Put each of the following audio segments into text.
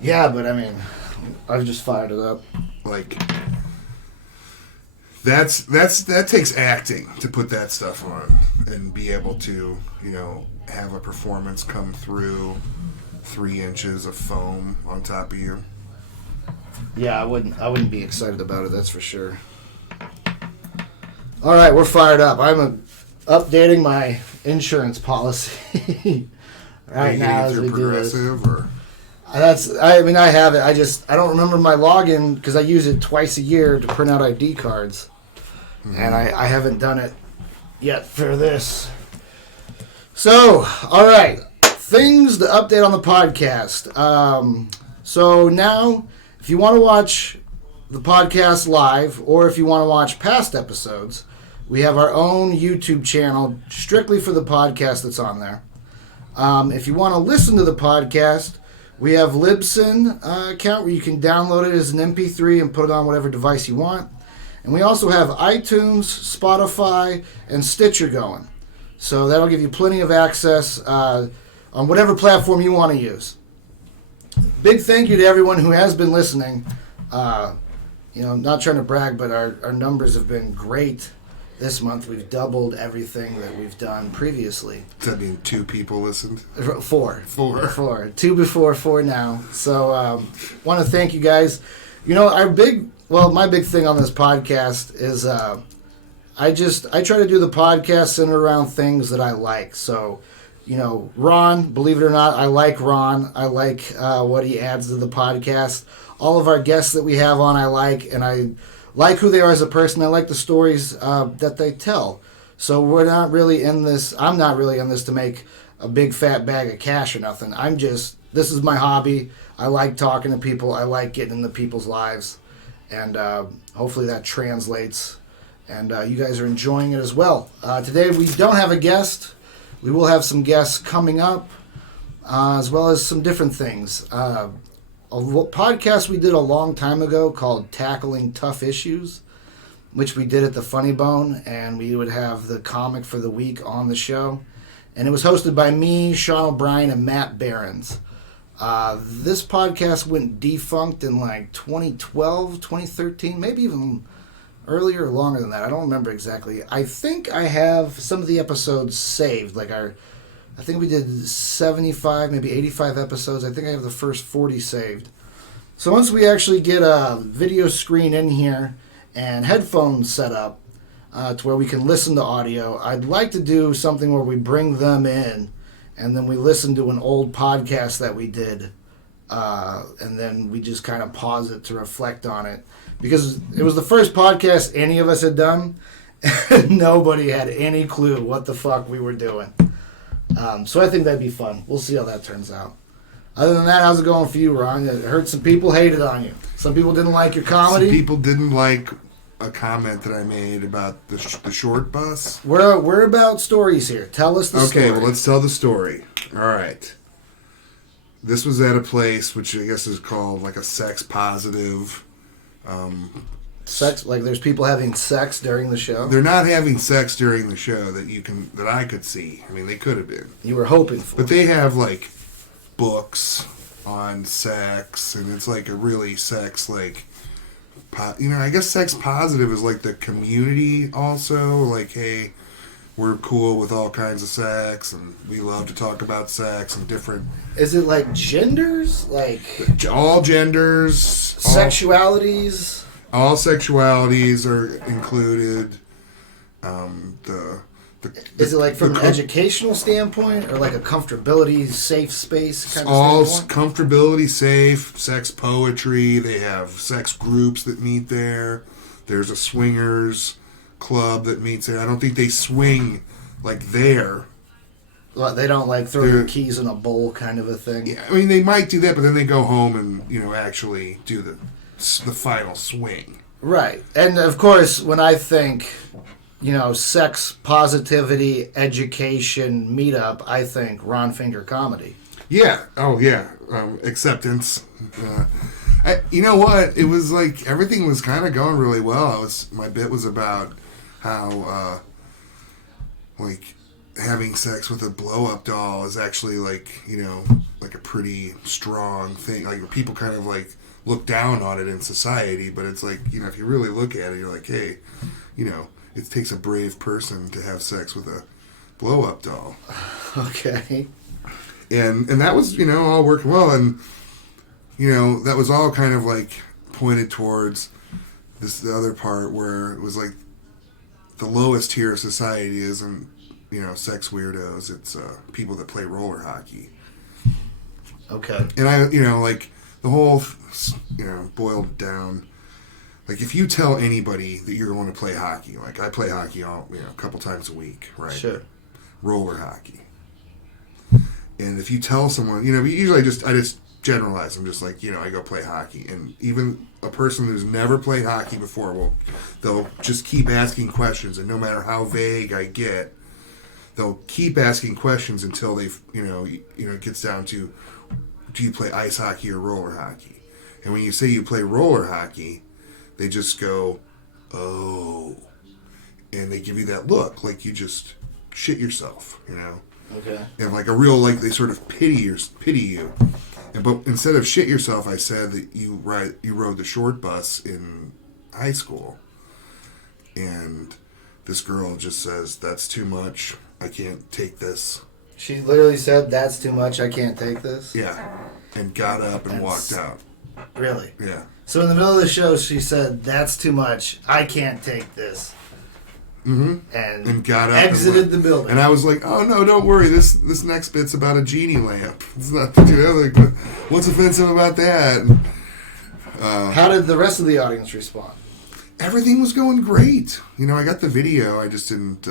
Yeah, but I mean, I've just fired it up. Like, that takes acting to put that stuff on and be able to, have a performance come through 3 inches of foam on top of you. Yeah, I wouldn't be excited about it, that's for sure. All right, we're fired up. I'm updating my insurance policy right now as we do this. Or? I have it. I don't remember my login because I use it twice a year to print out ID cards. Mm-hmm. And I haven't done it yet for this. So, all right. Things to update on the podcast. So now, if you want to watch the podcast live or if you want to watch past episodes, we have our own YouTube channel strictly for the podcast that's on there. If you want to listen to the podcast, we have Libsyn account where you can download it as an MP3 and put it on whatever device you want. And we also have iTunes, Spotify, and Stitcher going. So that'll give you plenty of access on whatever platform you want to use. Big thank you to everyone who has been listening. Not trying to brag, but our numbers have been great this month. We've doubled everything that we've done previously. Does that mean 2 people listened? 4. 4. 2 before, 4 now. So want to thank you guys. My big thing on this podcast is I try to do the podcast centered around things that I like. So, Ron, believe it or not, I like Ron. I like what he adds to the podcast. All of our guests that we have on, I like, and I like who they are as a person. I like the stories that they tell. So we're not really in this. I'm not really in this to make a big fat bag of cash or nothing. This is my hobby. I like talking to people. I like getting into people's lives. And hopefully that translates. And you guys are enjoying it as well. Today we don't have a guest. We will have some guests coming up, as well as some different things. A podcast we did a long time ago called Tackling Tough Issues, which we did at the Funny Bone, and we would have the comic for the week on the show. And it was hosted by me, Sean O'Brien, and Matt Behrens. This podcast went defunct in like 2012, 2013, maybe even earlier or longer than that. I don't remember exactly. I think I have some of the episodes saved. I think we did 75, maybe 85 episodes. I think I have the first 40 saved. So once we actually get a video screen in here and headphones set up to where we can listen to audio, I'd like to do something where we bring them in and then we listen to an old podcast that we did, and then we just kind of pause it to reflect on it. Because it was the first podcast any of us had done, and nobody had any clue what the fuck we were doing. So I think that'd be fun. We'll see how that turns out. Other than that, how's it going for you, Ron? I heard some people hated on you. Some people didn't like your comedy. Some people didn't like a comment that I made about the short bus. We're about stories here. Tell us the story. Okay, well, let's tell the story. All right. This was at a place which I guess is called like a sex positive. Sex, like there's people having sex during the show? They're not having sex during the show that I could see. I mean, they could have been. You were hoping for. But they have like books on sex, and it's like a really sex I guess sex positive is like the community also. Like, hey, we're cool with all kinds of sex, and we love to talk about sex and different. Is it like genders? Like all genders, sexualities. All sexualities are included. Is it like from an educational standpoint or like a comfortability, safe space kind of all standpoint? Comfortability, safe, sex poetry. They have sex groups that meet there. There's a swingers club that meets there. I don't think they swing like there. Well, they don't like throw your keys in a bowl kind of a thing. Yeah, I mean they might do that, but then they go home and actually do the final swing. Right, and of course when I think sex positivity education meetup, I think Ron Finger comedy. Yeah. Oh yeah. Acceptance. You know what? It was like everything was kind of going really well. My bit was about how having sex with a blow-up doll is actually like, you know, like a pretty strong thing. Like people kind of like look down on it in society, but it's like, you know, if you really look at it, you're like, hey, you know, it takes a brave person to have sex with a blow-up doll. Okay. And that was, you know, all working well, and you know, that was all kind of like pointed towards the other part where it was like the lowest tier of society isn't, you know, sex weirdos. It's people that play roller hockey. Okay. And I, you know, like the whole, you know, boiled down. Like if you tell anybody that you're going to play hockey, like I play hockey all, you know, a couple times a week, right? Sure. Roller hockey. And if you tell someone, you know, usually I just generalize. I'm just like, you know, I go play hockey, and even a person who's never played hockey before they'll just keep asking questions, and no matter how vague I get, they'll keep asking questions until they've, you know, it gets down to, do you play ice hockey or roller hockey? And when you say you play roller hockey, they just go, oh, and they give you that look like you just shit yourself, you know. Okay. And like a real, like, they sort of pity you. But instead of shit yourself, I said that you rode the short bus in high school. And this girl just says, that's too much. I can't take this. She literally said, that's too much. I can't take this. Yeah. And got up and walked out. Really? Yeah. So in the middle of the show, she said, that's too much. I can't take this. Mm-hmm. And got up exited the building. And I was like, "Oh no, don't worry. This next bit's about a genie lamp. It's not, you know, like, what's offensive about that?" How did the rest of the audience respond? Everything was going great. You know, I got the video. I just didn't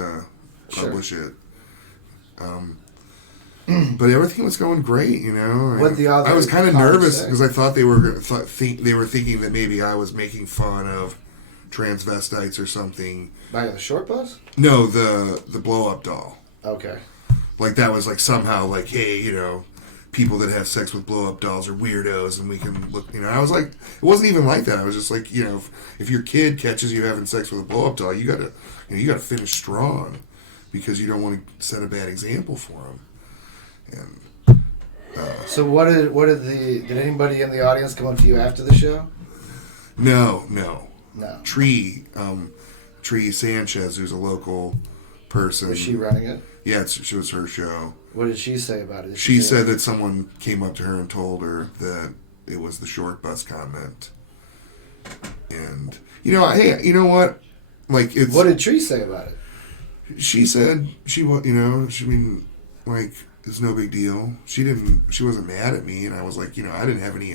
publish it. But everything was going great. You know, What the other I was kind of comments nervous say? because I thought they were thinking that maybe I was making fun of transvestites or something. By the short bus? No, the blow up doll. Okay. Like that was like somehow like, hey, you know, people that have sex with blow up dolls are weirdos, and we can look, you know. I was like, it wasn't even like that. I was just like, you know, if your kid catches you having sex with a blow up doll, you gotta finish strong, because you don't want to set a bad example for them. And So did anybody in the audience come up to you after the show? no. Tree Sanchez, who's a local person. Was she running it? Yeah, it was her show. What did she say about it? Did She say said that someone came up to her and told her that it was the short bus comment. And, you know, hey, you know what? Like, it's... What did Tree say about it? She said it's no big deal. She wasn't mad at me, and I was like, you know, I didn't have any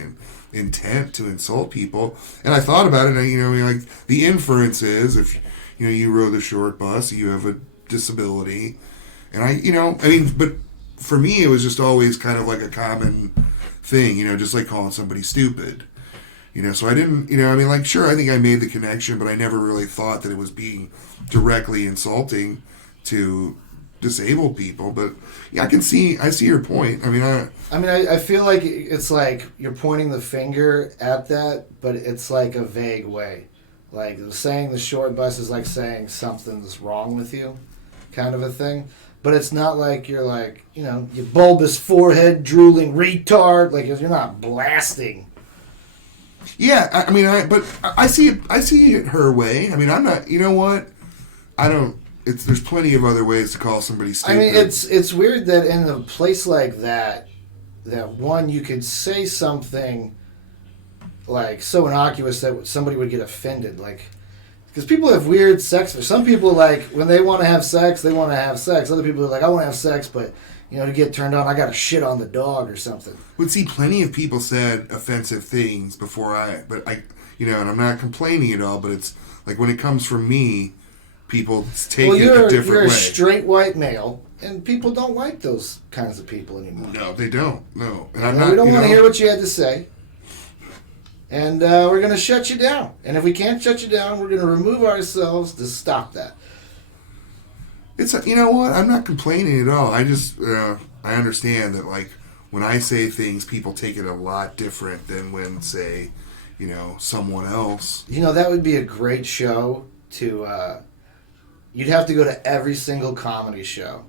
intent to insult people. And I thought about it, and you know, like, the inference is, if, you know, you rode the short bus, you have a disability. And but for me, it was just always kind of like a common thing, you know, just like calling somebody stupid. You know, so I didn't, you know, I mean, like, sure, I think I made the connection, but I never really thought that it was being directly insulting to disabled people. But yeah, I see your point. I mean, I feel like it's like you're pointing the finger at that, but it's like a vague way. Like saying the short bus is like saying something's wrong with you, kind of a thing. But it's not like you're like, you know, you bulbous forehead drooling retard. Like you're not blasting. Yeah, I see it her way. I mean, I'm not. You know what? I don't. There's plenty of other ways to call somebody stupid. I mean, it's weird that in a place like that one, you could say something like so innocuous that somebody would get offended, like, because people have weird sex. Some people, like, when they want to have sex, they want to have sex. Other people are like, I want to have sex, but, you know, to get turned on, I got to shit on the dog or something. Would see plenty of people said offensive things before but you know, and I'm not complaining at all, but it's like when it comes from me, people take it a different way. You're a straight white male, and people don't like those kinds of people anymore. No, they don't. No, and we don't want to hear what you had to say. And we're going to shut you down. And if we can't shut you down, we're going to remove ourselves to stop that. You know what? I'm not complaining at all. I just, I understand that, like, when I say things, people take it a lot different than when, say, you know, someone else. You know, that would be a great show to, you'd have to go to every single comedy show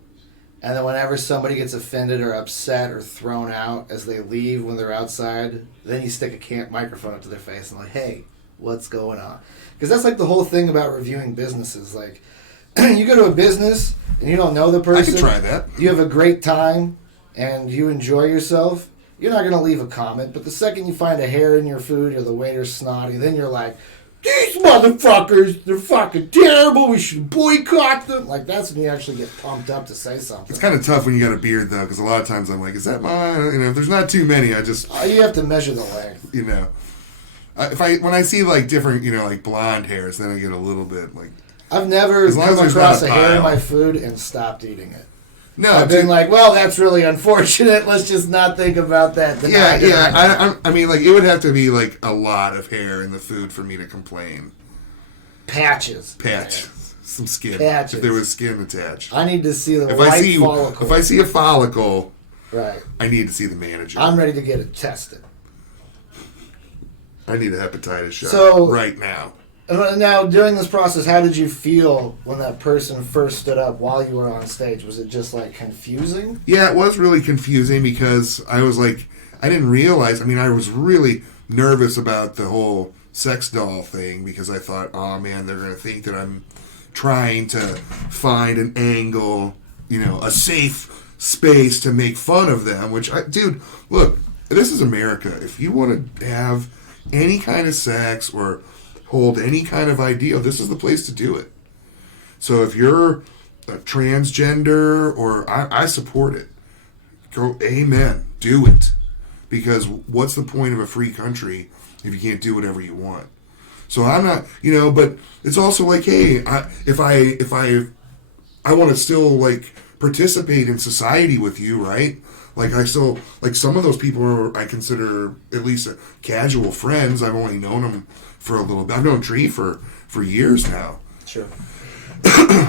And then whenever somebody gets offended or upset or thrown out as they leave when they're outside, then you stick a microphone up to their face and like, hey, what's going on? Because that's like the whole thing about reviewing businesses. Like, you go to a business and you don't know the person. I could try that. You have a great time and you enjoy yourself. You're not going to leave a comment. But the second you find a hair in your food or the waiter's snotty, then you're like, these motherfuckers, they're fucking terrible. We should boycott them. Like, that's when you actually get pumped up to say something. It's kind of tough when you got a beard, though, because a lot of times I'm like, is that mine? You know, if there's not too many, I just... You have to measure the length. You know. When I see, like, different, you know, like, blonde hairs, then I get a little bit, like... I've never come across a hair in my food and stopped eating it. No, I've been like, well, that's really unfortunate. Let's just not think about that. I mean, like, it would have to be, like, a lot of hair in the food for me to complain. Patches. Some skin. Patches. If there was skin attached. I need to see the follicle. If I see a follicle, right, I need to see the manager. I'm ready to get it tested. I need a hepatitis shot right now. Now, during this process, how did you feel when that person first stood up while you were on stage? Was it just, like, confusing? Yeah, it was really confusing because I was like, I didn't realize, I mean, I was really nervous about the whole sex doll thing because I thought, oh man, they're going to think that I'm trying to find an angle, you know, a safe space to make fun of them, dude, look, this is America. If you want to have any kind of sex or hold any kind of ideal, this is the place to do it. So if you're a transgender, or I support it, go, amen, do it. Because what's the point of a free country if you can't do whatever you want? So I'm not, you know, but it's also like, hey, if I want to still, like, participate in society with you, right? Like, I still, like, some of those people I consider at least casual friends. I've only known them for a little bit. I've known Tree for years now. Sure.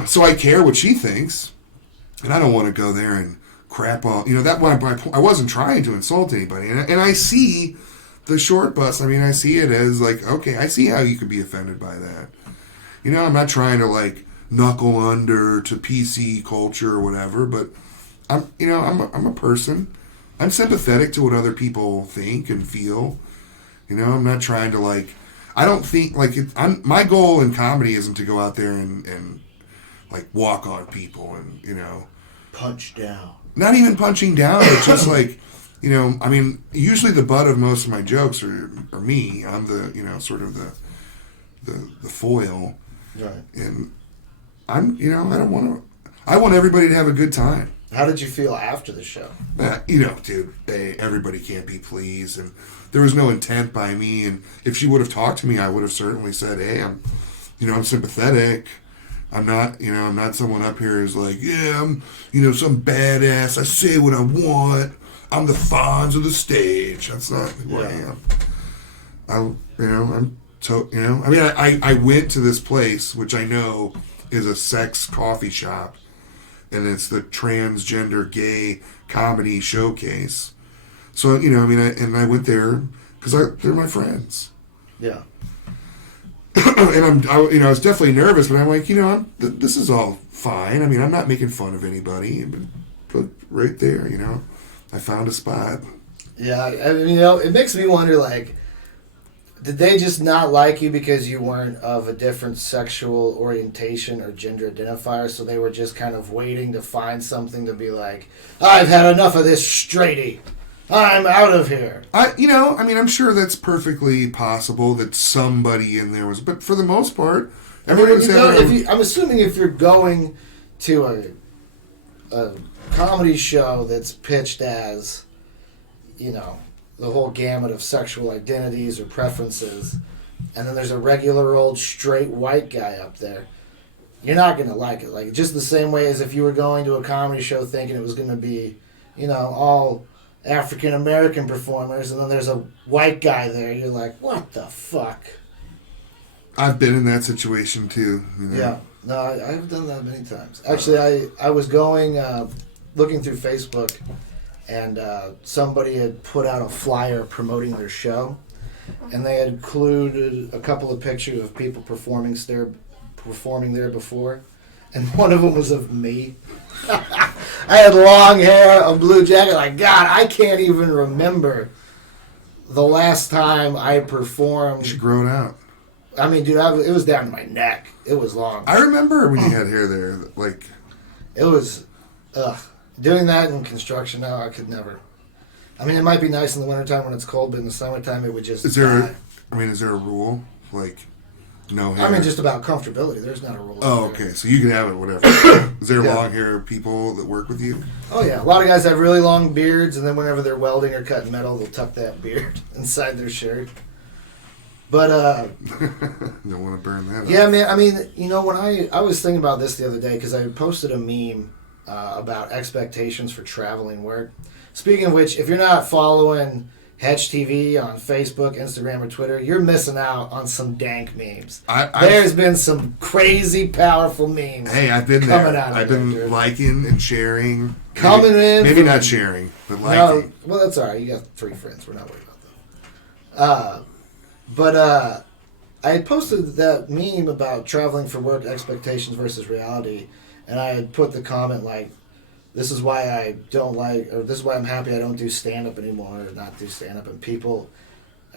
So I care what she thinks, and I don't want to go there and crap all. You know, that I wasn't trying to insult anybody, and I see the short bus. I mean, I see it as like, okay, I see how you could be offended by that. You know, I'm not trying to, like, knuckle under to PC culture or whatever, but I'm a person. I'm sympathetic to what other people think and feel. You know, I'm not trying to, like, I don't think, like, my goal in comedy isn't to go out there and like, walk on people and, you know. Punch down. Not even punching down, it's just like, you know, I mean, usually the butt of most of my jokes are me. I'm the, you know, sort of the foil. Right. And I'm, you know, I want everybody to have a good time. How did you feel after the show? You know, dude, everybody can't be pleased, and there was no intent by me. And if she would have talked to me, I would have certainly said, "Hey, I'm sympathetic. I'm not someone up here who's like, yeah, I'm, you know, some badass. I say what I want. I'm the Fonz of the stage. That's not who I am. I mean, I went to this place, which I know is a sex coffee shop. And it's the transgender gay comedy showcase. So, you know, I mean, I went there because they're my friends. Yeah. And I was definitely nervous, but I'm like, you know, this is all fine. I mean, I'm not making fun of anybody. But right there, you know, I found a spot. Yeah, I mean, you know, it makes me wonder, like, did they just not like you because you weren't of a different sexual orientation or gender identifier, so they were just kind of waiting to find something to be like, I've had enough of this straighty. I'm out of here. I'm sure that's perfectly possible that somebody in there was, but for the most part, everyone's I'm assuming if you're going to a comedy show that's pitched as, you know, the whole gamut of sexual identities or preferences, and then there's a regular old straight white guy up there, you're not going to like it. Like, just the same way as if you were going to a comedy show thinking it was going to be, you know, all African American performers, and then there's a white guy there, you're like, what the fuck? I've been in that situation too. You know? Yeah. No, I've done that many times. Actually, I was going, looking through Facebook, and somebody had put out a flyer promoting their show, and they had included a couple of pictures of people performing there before, and one of them was of me. I had long hair, a blue jacket. Like, God, I can't even remember the last time I performed. You should grow it out. I mean, dude, it was down to my neck. It was long. I remember when you had hair there. Like, it was, doing that in construction now, I could never. I mean, it might be nice in the wintertime when it's cold, but in the summertime, it would just. is there a rule? Like, no hair? I mean, just about comfortability. There's not a rule. Oh, okay. So you can have it, whatever. Is there long hair people that work with you? Oh, yeah. A lot of guys have really long beards, and then whenever they're welding or cutting metal, they'll tuck that beard inside their shirt. But, you don't want to burn that yeah, up. man. I mean, you know, when I was thinking about this the other day, because I posted a meme about expectations for traveling work. Speaking of which, if you're not following Hetch TV on Facebook, Instagram, or Twitter, you're missing out on some dank memes. There's been some crazy, powerful memes. Hey, I've been coming there. out of I've there, been dude. liking and sharing. Coming in. Maybe not sharing, but liking. No, well, that's all right. You got 3 friends. We're not worried about them. But I had posted that meme about traveling for work, expectations versus reality, and I had put the comment like, this is why I don't like, or this is why I'm happy I don't do stand-up anymore, or not do stand-up. And people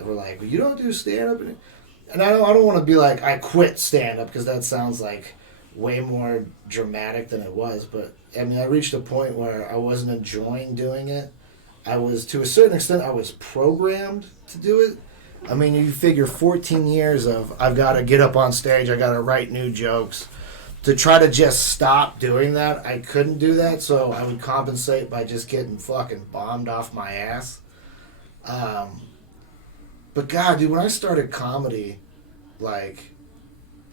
were like, well, you don't do stand-up? And I don't want to be like, I quit stand-up, because that sounds like way more dramatic than it was. But, I mean, I reached a point where I wasn't enjoying doing it. I was, to a certain extent, I was programmed to do it. I mean, you figure 14 years of, I've got to get up on stage, I got to write new jokes. To try to just stop doing that, I couldn't do that, so I would compensate by just getting fucking bombed off my ass. But God, dude, when I started comedy, like,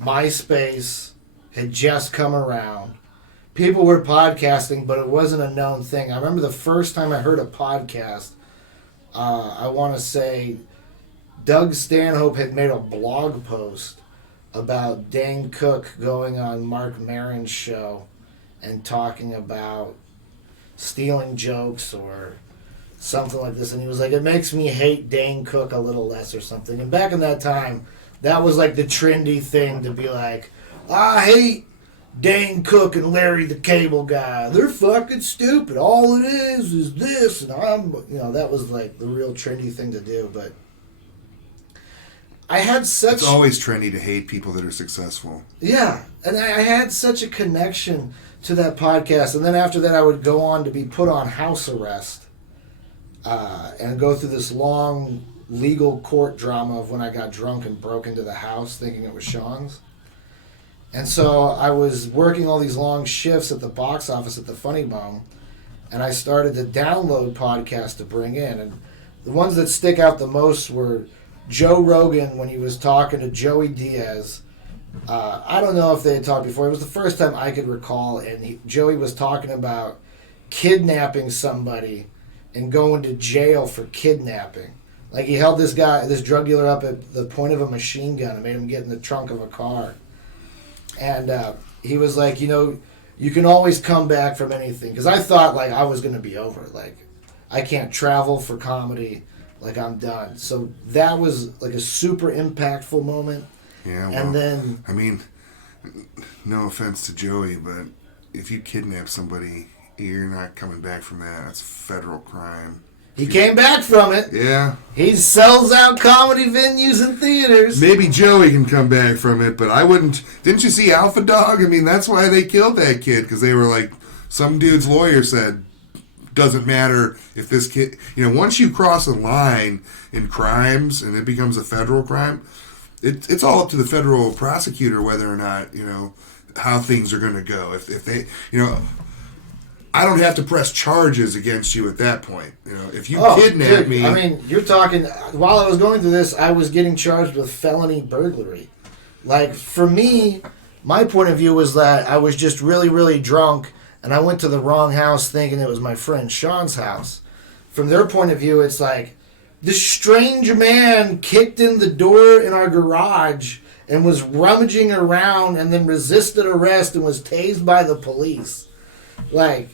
MySpace had just come around. People were podcasting, but it wasn't a known thing. I remember the first time I heard a podcast, I want to say Doug Stanhope had made a blog post about Dane Cook going on Mark Maron's show and talking about stealing jokes or something like this. And he was like, it makes me hate Dane Cook a little less or something. And back in that time, that was like the trendy thing to be like, I hate Dane Cook and Larry the Cable Guy. They're fucking stupid. All it is this. And that was like the real trendy thing to do. But I had such... It's always trendy to hate people that are successful. Yeah, and I had such a connection to that podcast. And then after that, I would go on to be put on house arrest and go through this long legal court drama of when I got drunk and broke into the house thinking it was Sean's. And so I was working all these long shifts at the box office at the Funny Bone, and I started to download podcasts to bring in. And the ones that stick out the most were Joe Rogan when he was talking to Joey Diaz. I don't know if they had talked before. It was the first time I could recall, and Joey was talking about kidnapping somebody and going to jail for kidnapping. Like, he held this drug dealer up at the point of a machine gun and made him get in the trunk of a car. And he was like, you can always come back from anything. Because I thought, like, I was going to be over. Like, I can't travel for comedy. Like, I'm done. So that was like a super impactful moment. Yeah, well, and then, I mean, no offense to Joey, but if you kidnap somebody, you're not coming back from that. That's a federal crime. he came back from it. Yeah. He sells out comedy venues and theaters. Maybe Joey can come back from it, but I wouldn't. Didn't you see Alpha Dog? I mean, that's why they killed that kid, because they were like, some dude's lawyer said, doesn't matter if this kid, once you cross a line in crimes and it becomes a federal crime, it's all up to the federal prosecutor whether or not, how things are going to go. If they, I don't have to press charges against you at that point. If you kidnap me. I mean, you're talking, while I was going through this, I was getting charged with felony burglary. Like, for me, my point of view was that I was just really, really drunk, and I went to the wrong house thinking it was my friend Sean's house. From their point of view, it's like, this strange man kicked in the door in our garage and was rummaging around and then resisted arrest and was tased by the police. Like,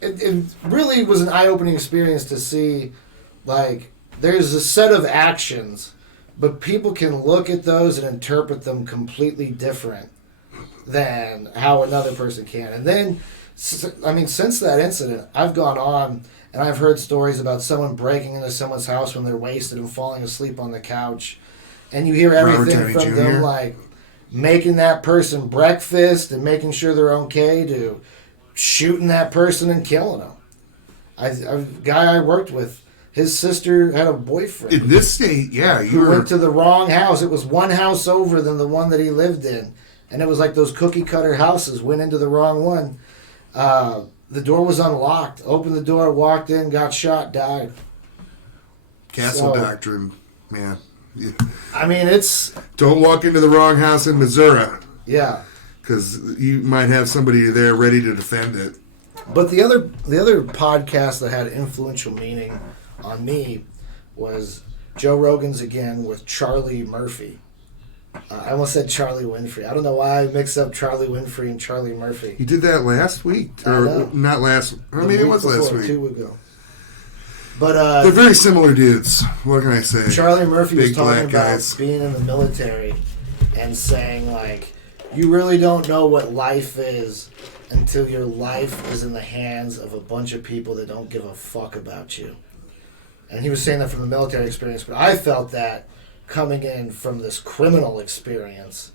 it really was an eye-opening experience to see, like, there's a set of actions, but people can look at those and interpret them completely different. than how another person can. And then, I mean, since that incident, I've gone on and I've heard stories about someone breaking into someone's house when they're wasted and falling asleep on the couch. And you hear everything Robert from Downey them, Jr.? like making that person breakfast and making sure they're okay, to shooting that person and killing them. A guy I worked with, his sister had a boyfriend In this state, yeah, you who were. went to the wrong house. It was one house over than the one that he lived in. And it was like those cookie cutter houses, went into the wrong one. The door was unlocked. Opened the door, walked in, got shot, died. Castle So- Doctrine, man. Yeah. I mean, it's, Don't walk into the wrong house in Missouri, yeah. because you might have somebody there ready to defend it. But the other podcast that had influential meaning on me was Joe Rogan's again with Charlie Murphy. I almost said Charlie Winfrey. I don't know why I mixed up Charlie Winfrey and Charlie Murphy. You did that last week, I or know. not last? I The mean, it week was last before, week. 2 weeks ago. But They're very similar dudes. What can I say? Charlie Murphy was Big talking black about guys. being in the military and saying, like, you really don't know what life is until your life is in the hands of a bunch of people that don't give a fuck about you. And he was saying that from the military experience, but I felt that coming in from this criminal experience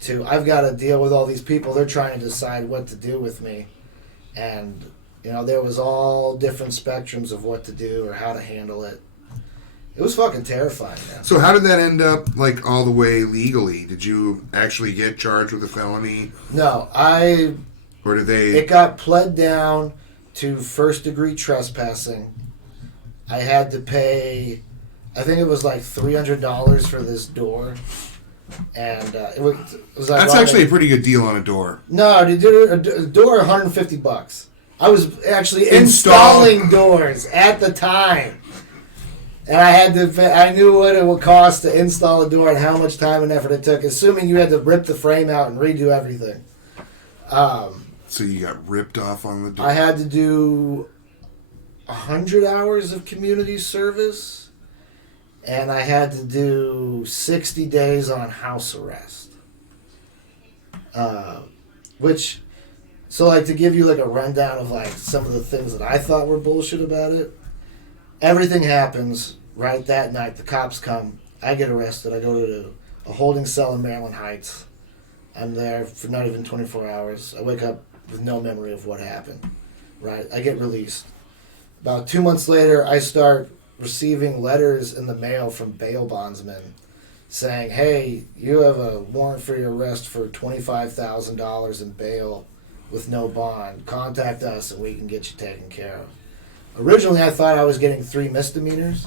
to, I've got to deal with all these people, they're trying to decide what to do with me. And, you know, there was all different spectrums of what to do or how to handle it. It was fucking terrifying, man. So how did that end up, like, all the way legally? Did you actually get charged with a felony, No, or did they? it got pled down to first degree trespassing. I had to pay, I think it was like $300 for this door. And it was like, That's actually a pretty good deal on a door. no, they did a door $150. I was actually Install. installing doors at the time. And I had to, I knew what it would cost to install a door and how much time and effort it took, assuming you had to rip the frame out and redo everything. So you got ripped off on the door. I had to do 100 hours of community service, and I had to do 60 days on house arrest. Which, so like to give you like a rundown of like some of the things that I thought were bullshit about it. Everything happens right that night. The cops come. I get arrested. I go to a holding cell in Maryland Heights. I'm there for not even 24 hours. I wake up with no memory of what happened. Right? I get released. About 2 months later, I start receiving letters in the mail from bail bondsmen saying, hey, you have a warrant for your arrest for $25,000 in bail with no bond. Contact us and we can get you taken care of. Originally, I thought I was getting 3 misdemeanors,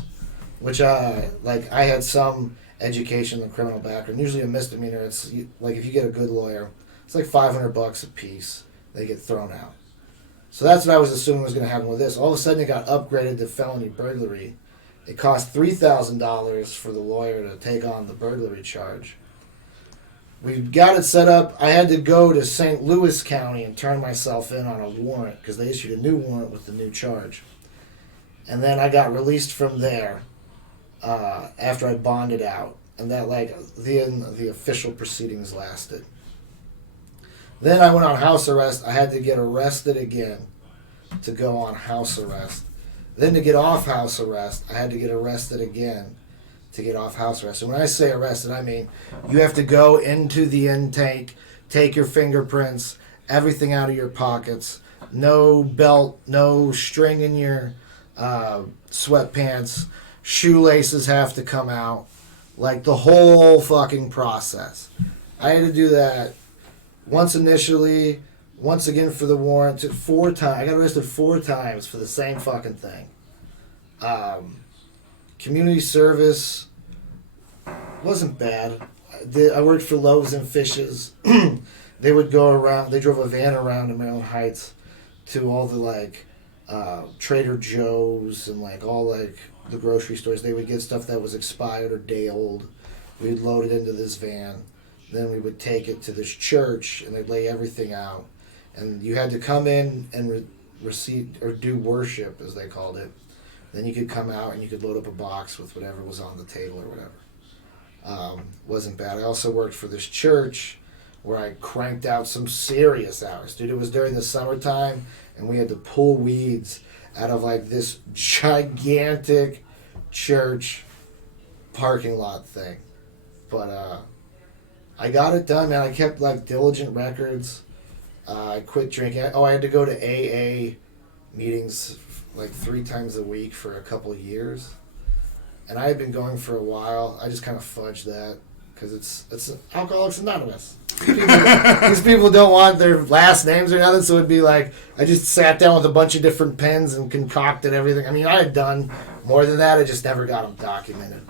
which I had some education in the criminal background. Usually a misdemeanor, it's like if you get a good lawyer, it's like $500 a piece. They get thrown out. So that's what I was assuming was going to happen with this. All of a sudden, it got upgraded to felony burglary. It cost $3,000 for the lawyer to take on the burglary charge. We got it set up. I had to go to St. Louis County and turn myself in on a warrant because they issued a new warrant with the new charge. And then I got released from there after I bonded out. And that, like, the official proceedings lasted. Then I went on house arrest. I had to get arrested again to go on house arrest. Then to get off house arrest, I had to get arrested again to get off house arrest. And when I say arrested, I mean you have to go into the intake, take your fingerprints, everything out of your pockets, no belt, no string in your sweatpants, shoelaces have to come out, like the whole fucking process. I had to do that once initially, once again for the warrant. Took 4 times. I got arrested 4 times for the same fucking thing. Community service wasn't bad. I worked for Loaves and Fishes. They would go around. They drove a van around in Maryland Heights to all the like Trader Joe's and like all like the grocery stores. They would get stuff that was expired or day old. We'd load it into this van. Then we would take it to this church and they'd lay everything out. And you had to come in and receive or do worship, as they called it. Then you could come out and you could load up a box with whatever was on the table or whatever. Wasn't bad. I also worked for this church where I cranked out some serious hours. Dude, it was during the summertime, and we had to pull weeds out of like this gigantic church parking lot thing. But I got it done, man. I kept like diligent records. I quit drinking. I had to go to AA meetings like 3 times a week for a couple of years. And I had been going for a while. I just kind of fudged that because it's Alcoholics Anonymous. These people don't want their last names or nothing, so it'd be like I just sat down with a bunch of different pens and concocted everything. I mean, I had done more than that. I just never got them documented.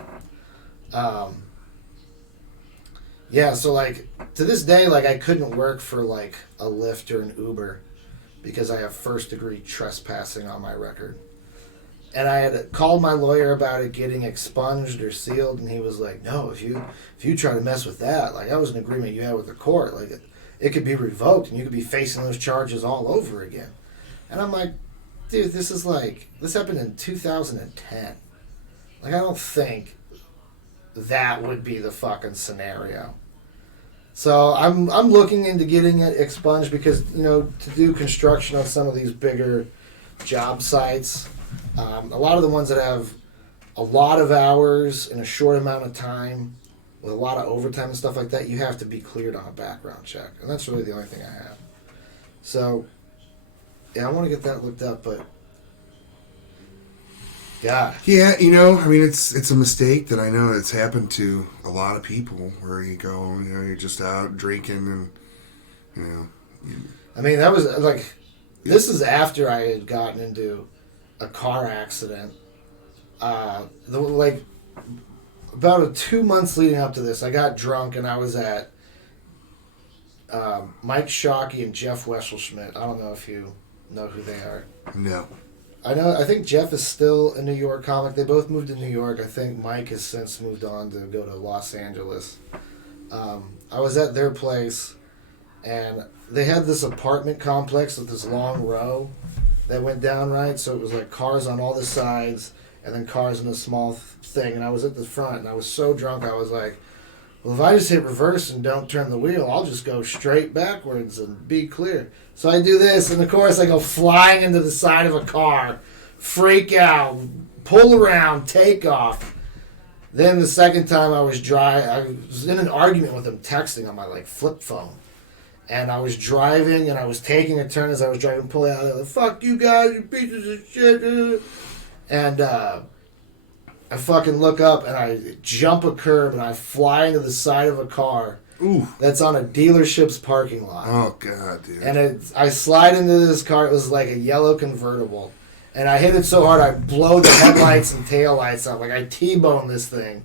Yeah, so like to this day, like I couldn't work for like a Lyft or an Uber because I have first-degree trespassing on my record. And I had called my lawyer about it getting expunged or sealed, and he was like, "No, if you try to mess with that, like that was an agreement you had with the court. Like it could be revoked, and you could be facing those charges all over again." And I'm like, "Dude, this happened in 2010. Like I don't think that would be the fucking scenario." So I'm looking into getting it expunged because to do construction on some of these bigger job sites. A lot of the ones that have a lot of hours in a short amount of time with a lot of overtime and stuff like that, you have to be cleared on a background check. And that's really the only thing I have. So, yeah, I want to get that looked up, but God. Yeah, I mean, it's a mistake that I know it's happened to a lot of people where you go, you're just out drinking and, I mean, that was like, this is after I had gotten into a car accident. Like about 2 months leading up to this, I got drunk and I was at Mike Shockey and Jeff Wesselschmidt. I don't know if you know who they are. No. I think Jeff is still a New York comic. They both moved to New York. I think Mike has since moved on to go to Los Angeles. I was at their place, and they had this apartment complex with this long row that went down, right? So it was like cars on all the sides, and then cars in a small thing. And I was at the front, and I was so drunk, I was like, well, if I just hit reverse and don't turn the wheel, I'll just go straight backwards and be clear. So I do this, and of course I go flying into the side of a car, freak out, pull around, take off. Then the second time I was in an argument with him, texting on my flip phone. And I was driving, and I was taking a turn as I was driving, pulling out there, fuck you guys, you pieces of shit. And I fucking look up, and I jump a curb, and I fly into the side of a car. Ooh. That's on a dealership's parking lot. Oh, God, dude. And I slide into this car. It was like a yellow convertible. And I hit it so hard, I blow the headlights and taillights up. Like, I T-bone this thing.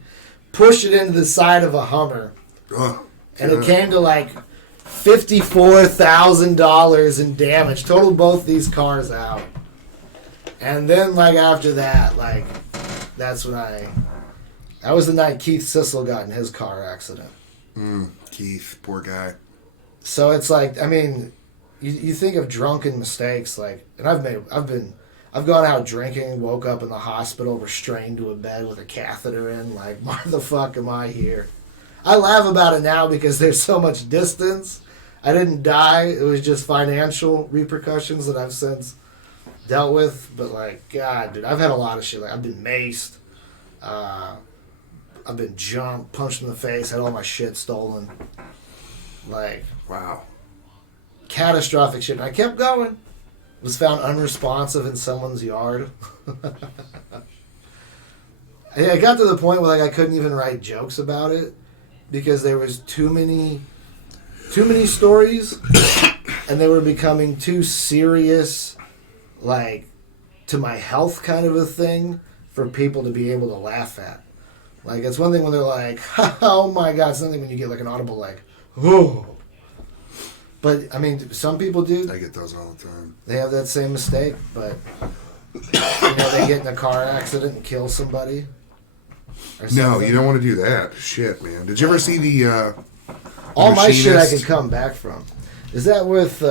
Push it into the side of a Hummer. Oh, and it came to, $54,000 in damage. Totaled both these cars out. And then, after that, that's when that was the night Keith Sissel got in his car accident. Keith, poor guy. So it's I mean, you think of drunken mistakes, and I've gone out drinking, woke up in the hospital, restrained to a bed with a catheter in, why the fuck am I here? I laugh about it now because there's so much distance. I didn't die. It was just financial repercussions that I've since dealt with. But God, dude, I've had a lot of shit. I've been maced. I've been jumped, punched in the face, had all my shit stolen. Wow. Catastrophic shit. And I kept going. Was found unresponsive in someone's yard. I got to the point where I couldn't even write jokes about it because there was too many stories and they were becoming too serious, to my health kind of a thing for people to be able to laugh at. It's one thing when they're like, oh my God, it's something when you get an audible oh. But, I mean, some people do. I get those all the time. They have that same mistake, but, they get in a car accident and kill somebody. No, you don't want to do that. Shit, man. Did you ever see the all my shit I Machinist? could come back from. Is that with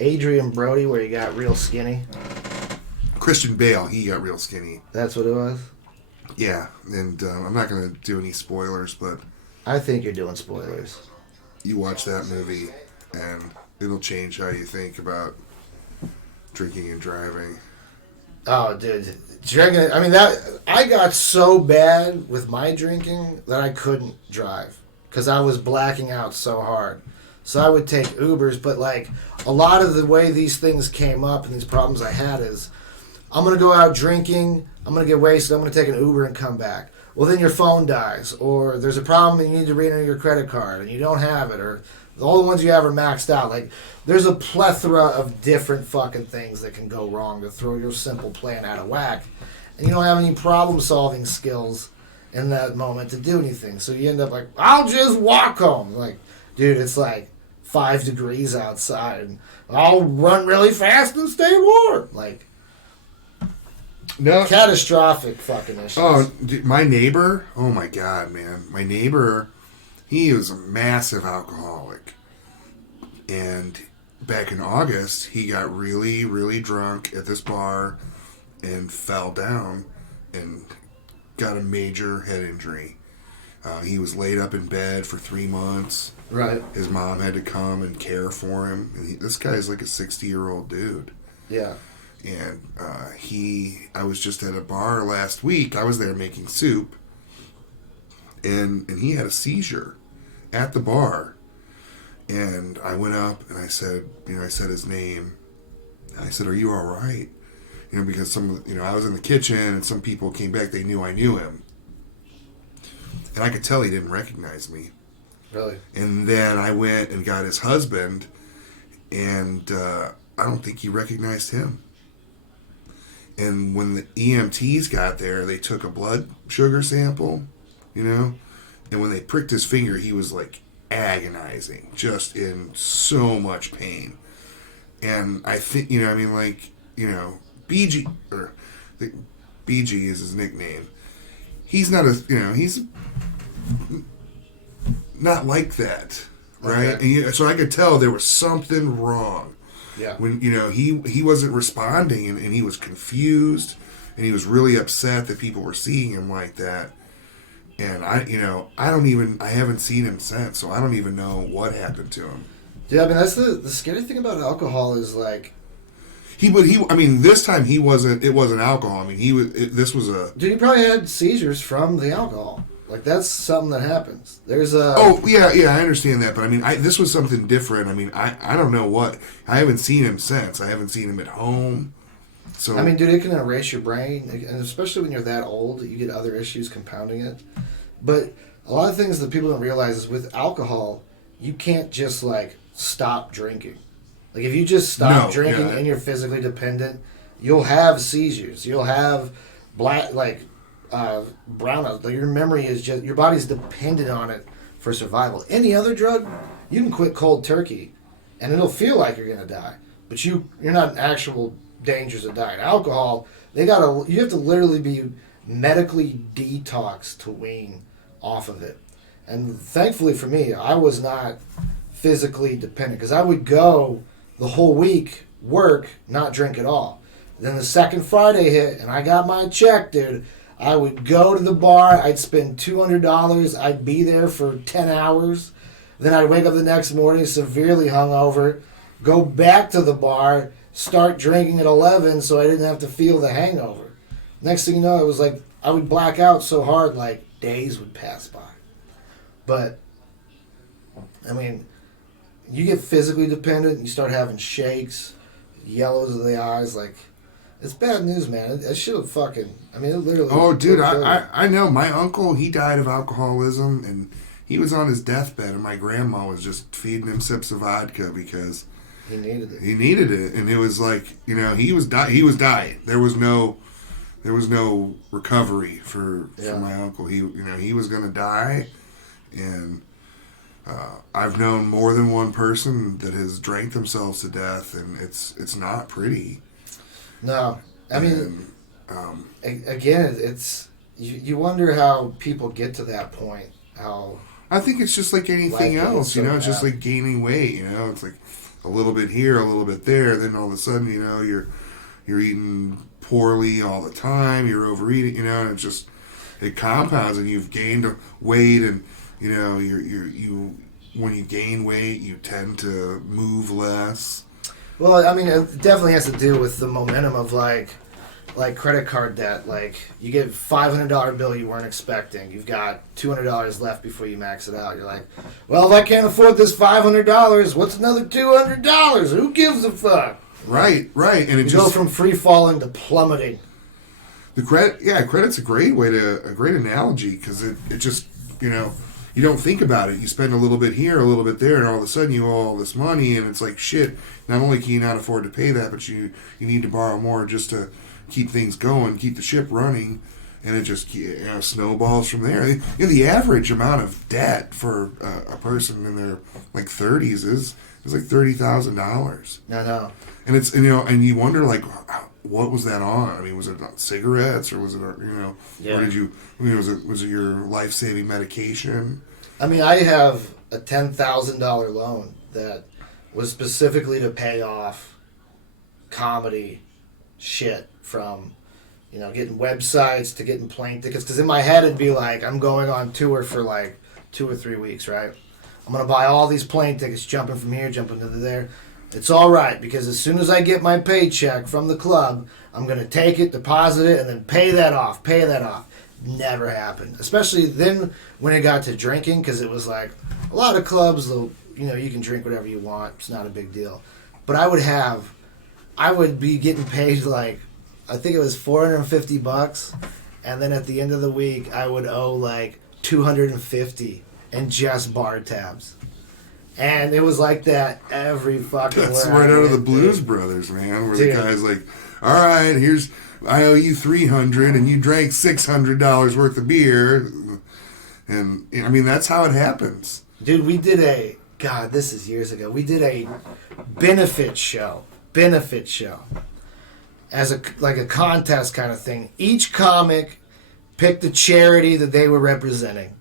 Adrian Brody where he got real skinny? Christian Bale, he got real skinny. That's what it was? Yeah, and I'm not going to do any spoilers, but... I think you're doing spoilers. you watch that movie, and it'll change how you think about drinking and driving. Oh, dude, drinking. I mean, that I got so bad with my drinking that I couldn't drive because I was blacking out so hard. So I would take Ubers, but like a lot of the way these things came up and these problems I had is, I'm gonna go out drinking, I'm gonna get wasted, I'm gonna take an Uber and come back. Well, then your phone dies, or there's a problem and you need to re-enter your credit card and you don't have it, or all the ones you have are maxed out. Like, there's a plethora of different fucking things that can go wrong to throw your simple plan out of whack. And you don't have any problem solving skills in that moment to do anything. So you end up like, I'll just walk home. Like, dude, it's like 5 degrees outside. And I'll run really fast and stay warm. Like, No. catastrophic fucking issues. Oh, dude, my neighbor. Oh my God, man. My neighbor, he was a massive alcoholic. And back in August, he got really, really drunk at this bar and fell down and got a major head injury. He was laid up in bed for 3 months. Right. His mom had to come and care for him. And this guy's like a 60-year-old dude. Yeah. And I was just at a bar last week. I was there making soup. And he had a seizure at the bar. And I went up and I said his name. And I said, "Are you all right?" Because I was in the kitchen and some people came back. They knew I knew him. And I could tell he didn't recognize me. Really? And then I went and got his husband. And I don't think he recognized him. And when the EMTs got there, they took a blood sugar sample, and when they pricked his finger, he was like agonizing, just in so much pain. And I think, BG, or BG is his nickname. He's not he's not like that, right? Okay. And so I could tell there was something wrong. Yeah. When he wasn't responding and he was confused and he was really upset that people were seeing him like that. And I haven't seen him since, so I don't even know what happened to him. Yeah, I mean, that's the scary thing about alcohol is like, this time it wasn't alcohol. I mean, this was a... dude, he probably had seizures from the alcohol. Like, that's something that happens. There's a... Oh, yeah, I understand that. But, I mean, this was something different. I mean, I don't know what... I haven't seen him since. I haven't seen him at home. So I mean, dude, it can erase your brain. And especially when you're that old, you get other issues compounding it. But a lot of things that people don't realize is with alcohol, you can't just, like, stop drinking. Like, if you just stop drinking and you're physically dependent, you'll have seizures. You'll have brownouts. Like, your memory is just, your body's dependent on it for survival. Any other drug, you can quit cold turkey and it'll feel like you're gonna die, but you're not in actual dangers of dying. Alcohol, you have to literally be medically detoxed to wean off of it. And thankfully for me, I was not physically dependent, because I would go the whole week, work, not drink at all. Then the second Friday hit and I got my check, dude. I would go to the bar, I'd spend $200, I'd be there for 10 hours. Then I'd wake up the next morning severely hungover, go back to the bar, start drinking at 11 so I didn't have to feel the hangover. Next thing you know, it was like I would black out so hard, like days would pass by. But, I mean, you get physically dependent, you start having shakes, yellows of the eyes, like, it's bad news, man. It should have fucking... I mean, it literally... Oh, dude, I know. My uncle, he died of alcoholism, and he was on his deathbed, and my grandma was just feeding him sips of vodka because... He needed it. He needed it, and it was like, he was dying. There was no recovery for my uncle. He was going to die, and I've known more than one person that has drank themselves to death, and it's not pretty. No, I mean, again, it's you wonder how people get to that point. How I think it's just like anything else, so it's just like gaining weight. It's like a little bit here, a little bit there. Then all of a sudden, you're eating poorly all the time. You're overeating, and it compounds, and you've gained weight, and you when you gain weight, you tend to move less. Well, I mean, it definitely has to do with the momentum of like credit card debt. Like you get $500 bill you weren't expecting. You've got $200 left before you max it out. You're like, well, if I can't afford this $500, what's another $200? Who gives a fuck? Right, and it You just go from free falling to plummeting. the credit's a great analogy because it just you don't think about it. You spend a little bit here, a little bit there, and all of a sudden you owe all this money, and it's like shit. Not only can you not afford to pay that, but you need to borrow more just to keep things going, keep the ship running, and it just snowballs from there. The average amount of debt for a person in their like 30s is like $30,000. I know. And it's and you wonder like what was that on? I mean, was it cigarettes or was it or did you was it your life-saving medication? I mean, I have a $10,000 loan that was specifically to pay off comedy shit from, getting websites to getting plane tickets. Because in my head, it'd be like, I'm going on tour for like 2 or 3 weeks, right? I'm going to buy all these plane tickets, jumping from here, jumping to there. It's all right, because as soon as I get my paycheck from the club, I'm going to take it, deposit it, and then pay that off. Never happened. Especially then when it got to drinking, because it was like, a lot of clubs, you can drink whatever you want. It's not a big deal. But I would be getting paid like, I think it was $450, and then at the end of the week, I would owe like $250 in just bar tabs. And it was like that every fucking That's where right I out of went, the Blues dude. Brothers, man, where Dude. the guy's like, all right, I owe you $300 and you drank $600 worth of beer. And I mean, that's how it happens. Dude, we did this is years ago. We did a benefit show as a contest kind of thing. Each comic picked a charity that they were representing.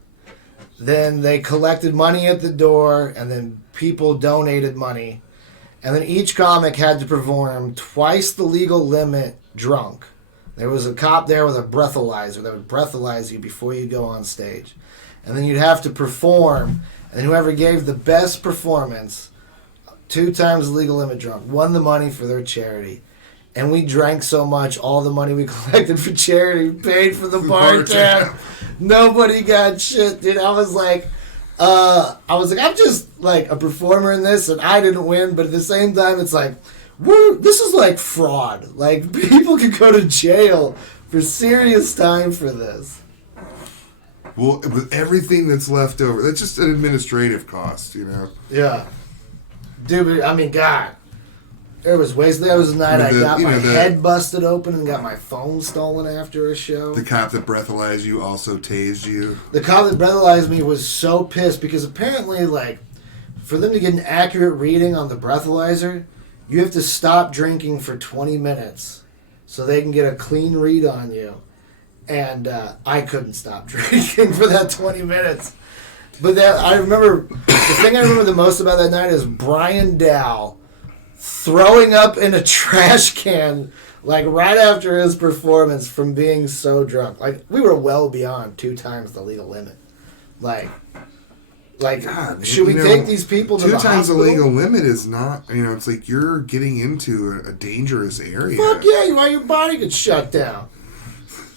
Then they collected money at the door, and then people donated money. And then each comic had to perform twice the legal limit drunk. There was a cop there with a breathalyzer that would breathalyze you before you go on stage. And then you'd have to perform, and whoever gave the best performance, 2 times the legal limit drunk, won the money for their charity. And we drank so much, all the money we collected for charity paid for the bar tab. Nobody got shit, dude. I was like, I'm just like a performer in this, and I didn't win. But at the same time, it's like, this is like fraud. Like, people could go to jail for serious time for this. Well, with everything that's left over, that's just an administrative cost, Yeah. Dude, I mean, God. There was ways. There was a night I got my head busted open and got my phone stolen after a show. The cop that breathalyzed you also tased you. The cop that breathalyzed me was so pissed because apparently, like, for them to get an accurate reading on the breathalyzer, you have to stop drinking for 20 minutes so they can get a clean read on you. And I couldn't stop drinking for that 20 minutes. But I remember, the thing I remember the most about that night is Brian Dow throwing up in a trash can, like, right after his performance from being so drunk. Like, we were well beyond 2 times the legal limit. Like God, should we take these people to the hospital? 2 times the legal limit is not, it's like you're getting into a dangerous area. Fuck yeah, your body gets shut down.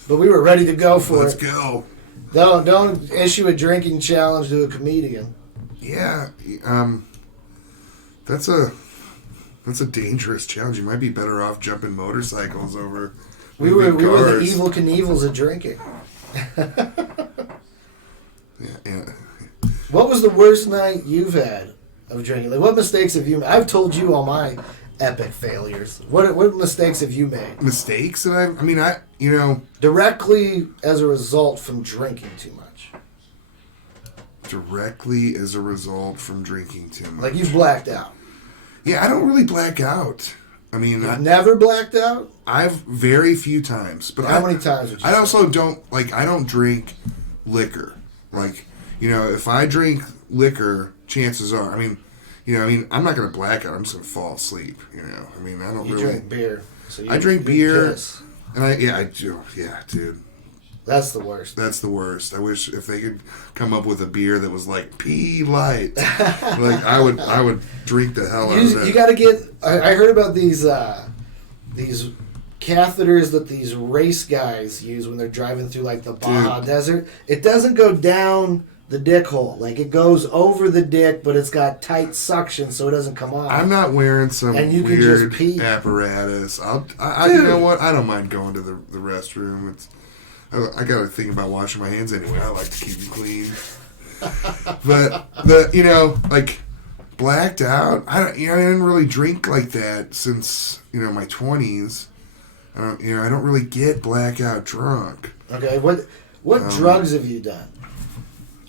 But we were ready to go for Let's it. go. Don't issue a drinking challenge to a comedian. Yeah, that's a dangerous challenge. You might be better off jumping motorcycles over. We were the evil Knievels of drinking. Yeah. What was the worst night you've had of drinking? Like, what mistakes have you made? I've told you all my epic failures. What mistakes have you made? Mistakes that Directly as a result from drinking too much. Directly as a result from drinking too much. Like, you've blacked out. Yeah, I don't really black out. I mean, Never blacked out? I've very few times. But how many times would you I say? also don't, I don't drink liquor. Like, if I drink liquor, chances are, I'm not going to black out. I'm just going to fall asleep, I don't You really. drink beer. So I drink beer. Piss. And I do. Yeah, dude. That's the worst. That's the worst. I wish if they could come up with a beer that was like Pea Light. Like I would drink the hell out of that. You got to get. I heard about these catheters that these race guys use when they're driving through like the Baja Desert. It doesn't go down the dick hole. Like it goes over the dick, but it's got tight suction so it doesn't come off. I'm not wearing some And you can weird just pee. apparatus. You know what? I don't mind going to the restroom. I got to think about washing my hands anyway. I like to keep them clean. But like blacked out. I didn't really drink like that since my 20s. I don't really get blackout drunk. Okay, what drugs have you done?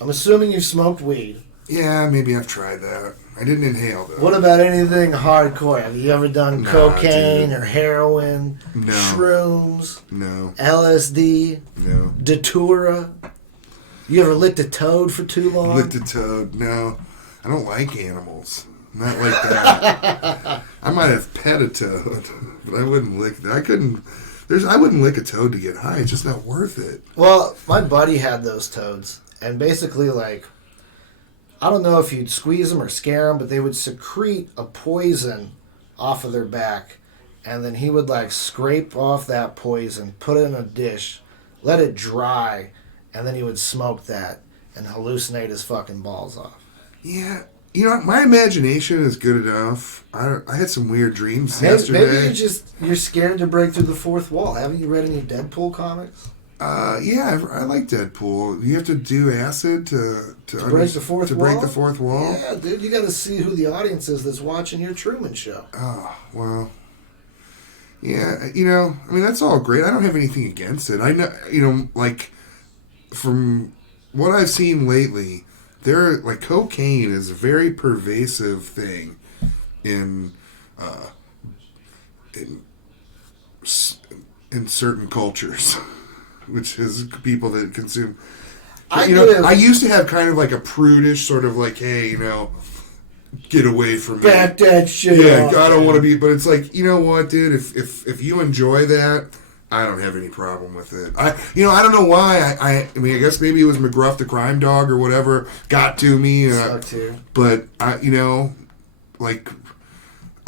I'm assuming you've smoked weed. Yeah, maybe I've tried that. I didn't inhale though. What about anything hardcore? Have you ever done cocaine dude. or heroin? No. Shrooms? No. LSD? No. Datura? You ever licked a toad for too long? Licked a toad? No. I don't like animals. Not like that. I might have pet a toad, but I wouldn't lick that. I wouldn't lick a toad to get high. It's just not worth it. Well, my buddy had those toads. And basically, like, I don't know if you'd squeeze them or scare them, but they would secrete a poison off of their back. And then he would, like, scrape off that poison, put it in a dish, let it dry, and then he would smoke that and hallucinate his fucking balls off. Yeah. My imagination is good enough. I had some weird dreams yesterday. Maybe you're scared to break through the fourth wall. Haven't you read any Deadpool comics? Yeah, I like Deadpool. You have to do acid to break the fourth wall? break the fourth wall? Yeah, dude, you got to see who the audience is that's watching your Truman Show. Oh, well. Yeah, that's all great. I don't have anything against it. I know, like, from what I've seen lately, cocaine is a very pervasive thing in certain cultures. Which is people that consume. I used to have kind of like a prudish sort of like, hey, get away from me. Back that shit Yeah, off, I don't man. want to be. But it's like, you know what, dude? If you enjoy that, I don't have any problem with it. I don't know why. I guess maybe it was McGruff the crime dog or whatever got to me. Sucked here. But I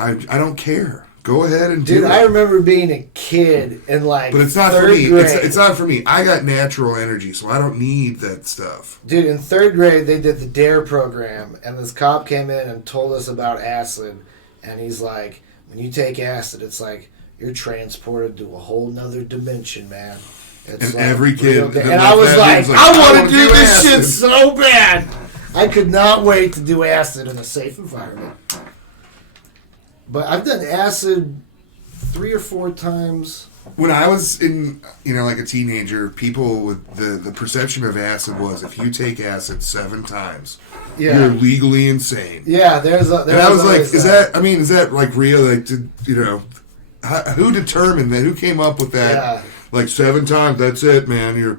don't care. Go ahead and do it. Dude, I remember being a kid and like But it's not for third me. grade. It's not for me. I got natural energy, so I don't need that stuff. Dude, in third grade, they did the DARE program, and this cop came in and told us about acid. And he's like, when you take acid, it's like you're transported to a whole nother dimension, man. It's And like every kid real that and left I was that like, dude's like, I I want wanna to do do this acid. shit so bad. I could not wait to do acid in a safe environment. But I've done acid 3 or 4 times. When I was in, like a teenager, people with the perception of acid was if you take acid 7 times, you're legally insane. Yeah, and I was like, is that like real? Like, who determined that? Who came up with that? Yeah. Like 7 times, that's it, man. You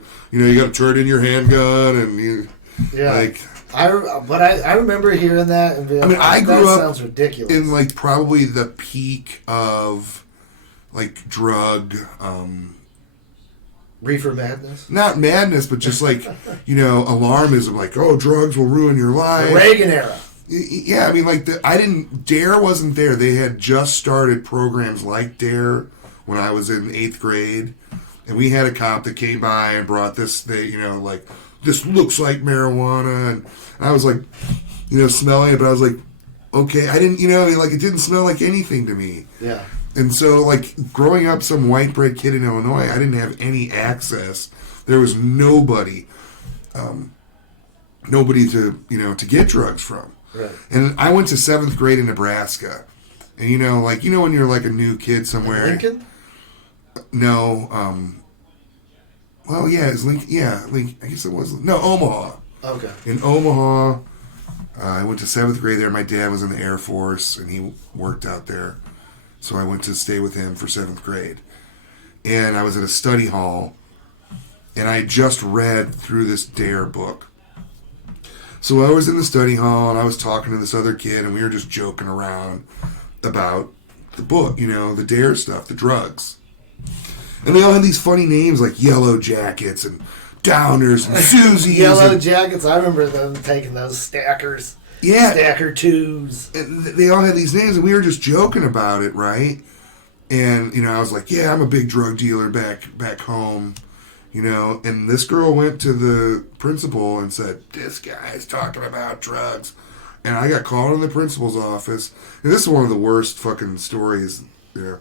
got to turn in your handgun and you. Yeah. Like, I remember hearing that and being like, I that grew up sounds ridiculous. in like probably the peak of like drug. Reefer madness. Not madness, but just like, alarmism. Like, oh, drugs will ruin your life. The Reagan era. Yeah, DARE wasn't there. They had just started programs like DARE when I was in 8th grade. And we had a cop that came by and brought this, this looks like marijuana. And I was like, smelling it, but I was like, okay. I didn't, it didn't smell like anything to me. Yeah. And so, like, growing up some white bread kid in Illinois, I didn't have any access. There was nobody to get drugs from. Right. And I went to 7th grade in Nebraska. And, when you're, like, a new kid somewhere. Lincoln? No, well, yeah, it's Lincoln. Yeah, Lincoln. I guess it was. No, Omaha. Okay. In Omaha, I went to 7th grade there. My dad was in the Air Force, and he worked out there. So I went to stay with him for 7th grade. And I was at a study hall, and I just read through this DARE book. So I was in the study hall, and I was talking to this other kid, and we were just joking around about the book, the DARE stuff, the drugs. And they all had these funny names like Yellow Jackets and Downers and Susies. Yellow Jackets, I remember them taking those stackers. Yeah. Stacker twos. And they all had these names, and we were just joking about it, right? And, you know, I was like, yeah, I'm a big drug dealer back home, you know. And this girl went to the principal and said, this guy's talking about drugs. And I got called in the principal's office. And this is one of the worst fucking stories, you know.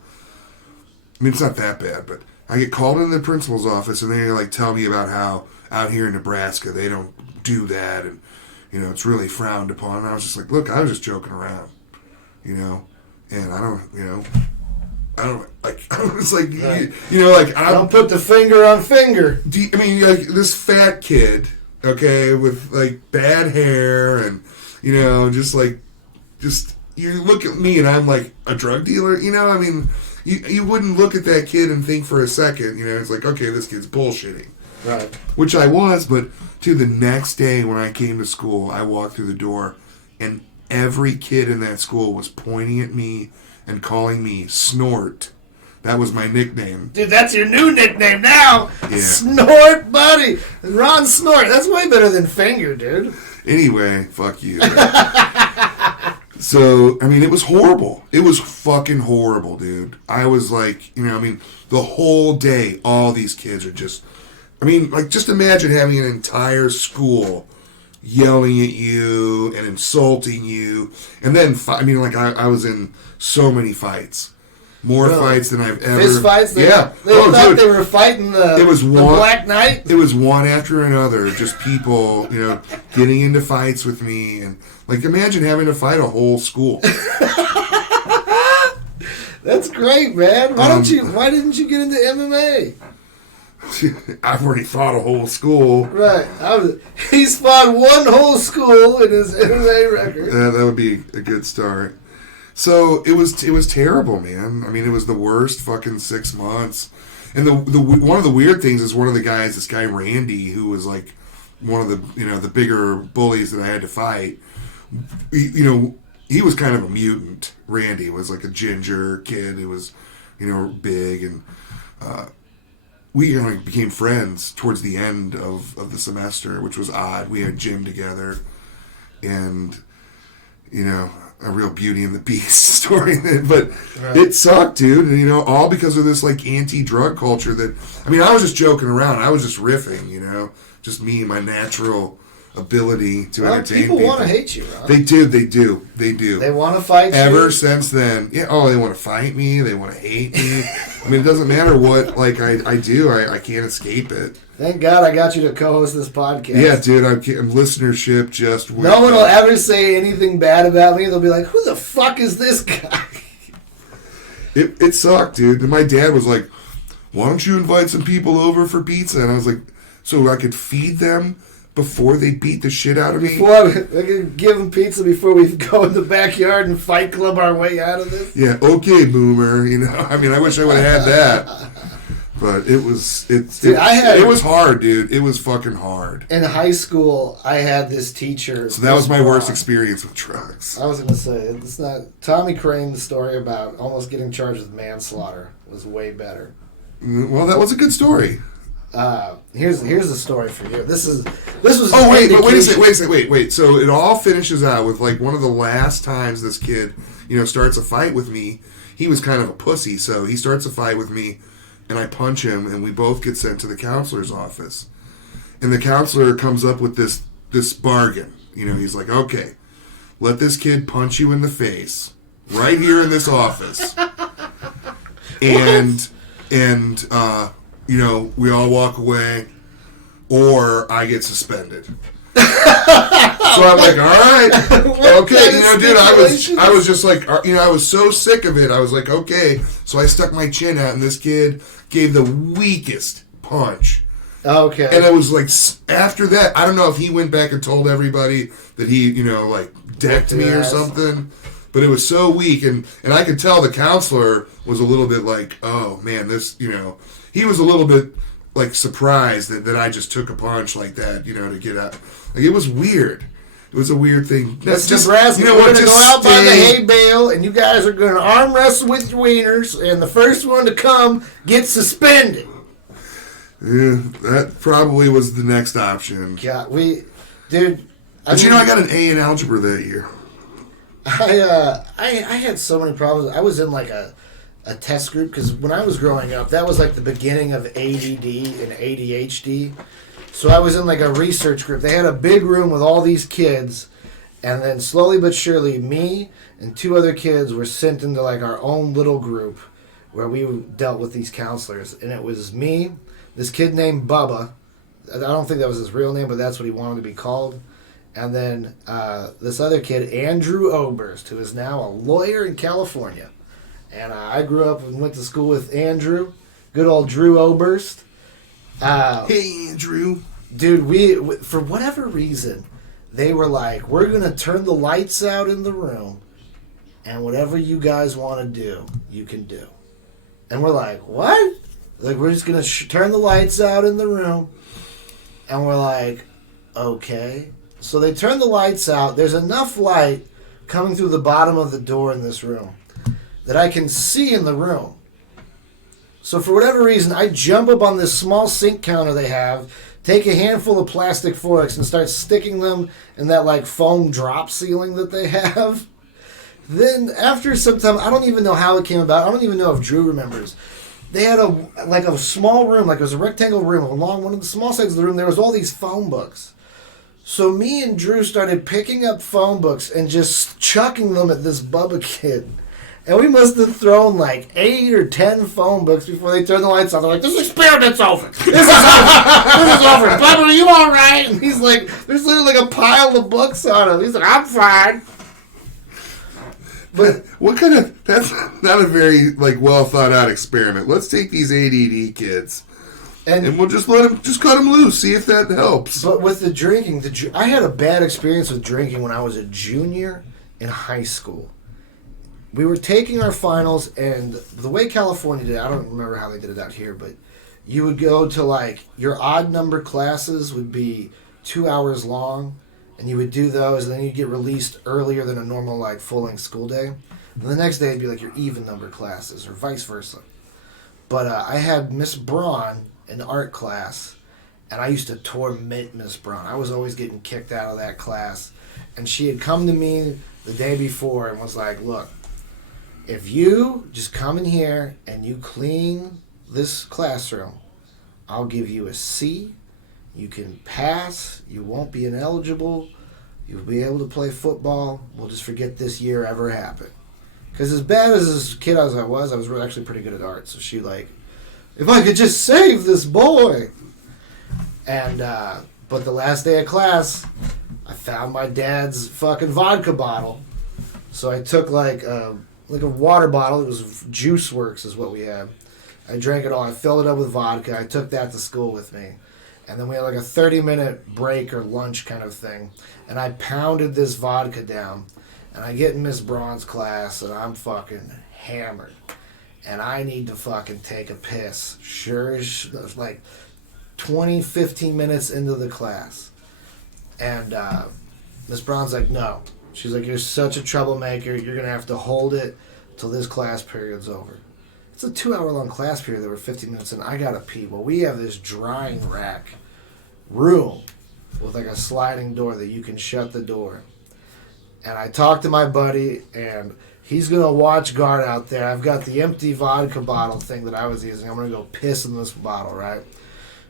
I mean, it's not that bad, but I get called into the principal's office, and they, like, tell me about how out here in Nebraska they don't do that, and, you know, it's really frowned upon. And I was just like, look, I was just joking around, you know. And I was like, Right. you know, like, I Don't put the finger on finger. I mean, like, this fat kid, okay, with, like, bad hair and, you know, just, you look at me and I'm, like, a drug dealer, you know? I mean, you wouldn't look at that kid and think for a second, you know, it's like, okay, this kid's bullshitting. Right. Which I was, but, dude, the next day when I came to school, I walked through the door, and every kid in that school was pointing at me and calling me Snort. That was my nickname. Dude, that's your new nickname now. Yeah. Snort buddy. Ron Snort. That's way better than finger, dude. Anyway, fuck you. So, I mean, it was horrible. It was fucking horrible, dude. I was like, you know, I mean, the whole day, all these kids are just, I mean, like, just imagine having an entire school yelling at you and insulting you. And then, I mean, like, I was in so many fights. More Really? fights than I've ever... Fist fights? They thought dude, they were fighting the Black Knight? It was one after another. Just people, you know, getting into fights with me. And, like, imagine having to fight a whole school. That's great, man. Why didn't you get into MMA? I've already fought a whole school. Right. He's fought one whole school in his MMA record. That would be a good start. So it was terrible, man. I mean, it was the worst fucking 6 months. And the one of the weird things is one of the guys, this guy Randy, who was like one of the, you know, the bigger bullies that I had to fight. He was kind of a mutant. Randy was like a ginger kid who was, you know, big, and we kind of became friends towards the end of the semester, which was odd. We had gym together, and, you know, a real Beauty and the Beast story. But right. It sucked, dude. And, you know, all because of this, like, anti-drug culture that, I mean, I was just joking around. I was just riffing, you know, just me and my natural ability to entertain people. People want to hate you, Ron. They do. They want to fight you. Ever since then, yeah. Oh, they want to fight me. They want to hate me. I mean, it doesn't matter what, like, I do. I can't escape it. Thank God I got you to co-host this podcast. Yeah, dude. I'm listenership just. No one will ever say anything bad about me. They'll be like, "Who the fuck is this guy?" It sucked, dude. And my dad was like, "Why don't you invite some people over for pizza?" And I was like, "So I could feed them before they beat the shit out of me?" Before I could give them pizza before we go in the backyard and fight club our way out of this. Yeah, okay, boomer. You know, I mean, I wish I would have had that. But it was hard, dude. It was fucking hard. In high school, I had this teacher. So that was my worst experience with drugs. I was going to say, it's not... Tommy Crane's story about almost getting charged with manslaughter was way better. Well, that was a good story. Here's the story for you. This was... Oh, wait a second. Wait. So it all finishes out with, like, one of the last times this kid, you know, starts a fight with me. He was kind of a pussy, so he starts a fight with me. And I punch him, and we both get sent to the counselor's office. And the counselor comes up with this bargain. You know, he's like, okay, let this kid punch you in the face right here in this office. And you know, we all walk away, or I get suspended. So I'm like, all right, okay, you know, dude, I was just like, you know, I was so sick of it. I was like, okay. So I stuck my chin out, and this kid gave the weakest punch. Okay. And it was like, after that, I don't know if he went back and told everybody that he, you know, like, decked me or something. But it was so weak, and I could tell the counselor was a little bit like, oh, man, this, you know, he was a little bit, like, surprised that I just took a punch like that, you know, to get out. Like, it was weird. It was a weird thing. That's just Nebraska. We're going to go out by the hay bale, and you guys are going to arm wrestle with your wieners, and the first one to come gets suspended. Yeah, that probably was the next option. God, dude. But I got an A in algebra that year. I had so many problems. I was in like a test group because when I was growing up, that was like the beginning of ADD and ADHD. So I was in like a research group. They had a big room with all these kids, and then slowly but surely, me and 2 other kids were sent into like our own little group where we dealt with these counselors. And it was me, this kid named Bubba. I don't think that was his real name, but that's what he wanted to be called. And then this other kid, Andrew Oberst, who is now a lawyer in California. And I grew up and went to school with Andrew, good old Drew Oberst. Hey, Andrew. Dude, we for whatever reason, they were like, we're going to turn the lights out in the room, and whatever you guys want to do, you can do. And we're like, what? Like, we're just going to turn the lights out in the room. And we're like, okay. So they turn the lights out. There's enough light coming through the bottom of the door in this room that I can see in the room. So for whatever reason, I jump up on this small sink counter they have, take a handful of plastic forks and start sticking them in that like foam drop ceiling that they have. Then after some time, I don't even know how it came about. I don't even know if Drew remembers. They had a small room, like it was a rectangle room. Along one of the small sides of the room, there was all these phone books. So me and Drew started picking up phone books and just chucking them at this Bubba kid. And we must have thrown like 8 or 10 phone books before they turned the lights on. They're like, this experiment's over. This is over. This is over. Bubba, are you all right? And he's like, there's literally like a pile of books on him. He's like, I'm fine. But what kind of... That's not a very like well thought out experiment. Let's take these ADD kids and we'll just cut them loose. See if that helps. But with the drinking, I had a bad experience with drinking when I was a junior in high school. We were taking our finals, and the way California did it, I don't remember how they did it out here, but you would go to, like, your odd number classes would be 2 hours long, and you would do those, and then you'd get released earlier than a normal, like, full-length school day. And the next day it'd be, like, your even number classes, or vice versa. But I had Miss Braun in art class, and I used to torment Miss Braun. I was always getting kicked out of that class. And she had come to me the day before and was like, look, if you just come in here and you clean this classroom, I'll give you a C. You can pass. You won't be ineligible. You'll be able to play football. We'll just forget this year ever happened. Because as bad as this kid as I was actually pretty good at art. So she like, if I could just save this boy. And, but the last day of class, I found my dad's fucking vodka bottle. So I took like a water bottle. It was Juice Works is what we had. I drank it all. I filled it up with vodka. I took that to school with me. And then we had like a 30-minute break or lunch kind of thing. And I pounded this vodka down. And I get in Miss Braun's class, and I'm fucking hammered. And I need to fucking take a piss. Sure as like 20, 15 minutes into the class. And Miss Braun's like, no. She's like, you're such a troublemaker. You're going to have to hold it till this class period's over. It's a 2-hour-long class period that we're 15 minutes in. I got to pee. Well, we have this drying rack room with like a sliding door that you can shut the door. And I talked to my buddy, and he's going to watch guard out there. I've got the empty vodka bottle thing that I was using. I'm going to go piss in this bottle, right?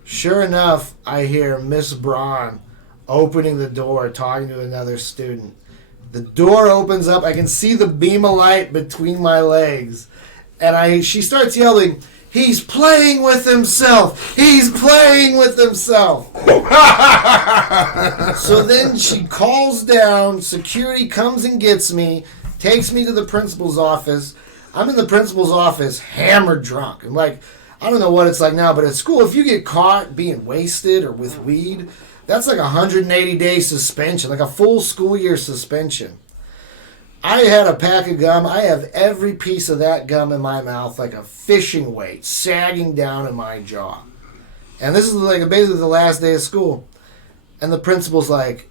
Sure enough, I hear Miss Braun opening the door, talking to another student. The door opens up. I can see the beam of light between my legs. And she starts yelling, he's playing with himself. He's playing with himself. So then she calls down. Security comes and gets me, takes me to the principal's office. I'm in the principal's office hammered drunk. And like, I don't know what it's like now, but at school, if you get caught being wasted or with weed, that's like a 180-day suspension, like a full school year suspension. I had a pack of gum. I have every piece of that gum in my mouth like a fishing weight sagging down in my jaw. And this is like basically the last day of school. And the principal's like,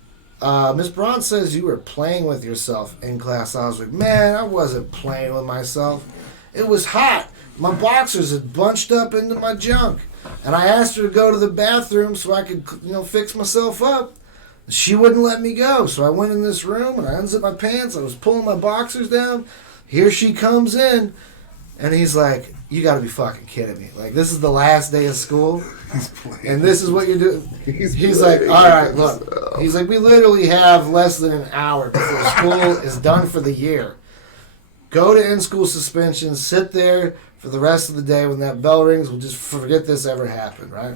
Miss Braun says you were playing with yourself in class. I was like, man, I wasn't playing with myself. It was hot. My boxers had bunched up into my junk. And I asked her to go to the bathroom so I could, fix myself up. She wouldn't let me go. So I went in this room and I unzipped my pants. I was pulling my boxers down. Here she comes in. And he's like, you got to be fucking kidding me. Like, this is the last day of school. And this is what you're doing. He's like, all right, look. He's like, we literally have less than an hour before school is done for the year. Go to in-school suspension. Sit there for the rest of the day. When that bell rings, we'll just forget this ever happened, right?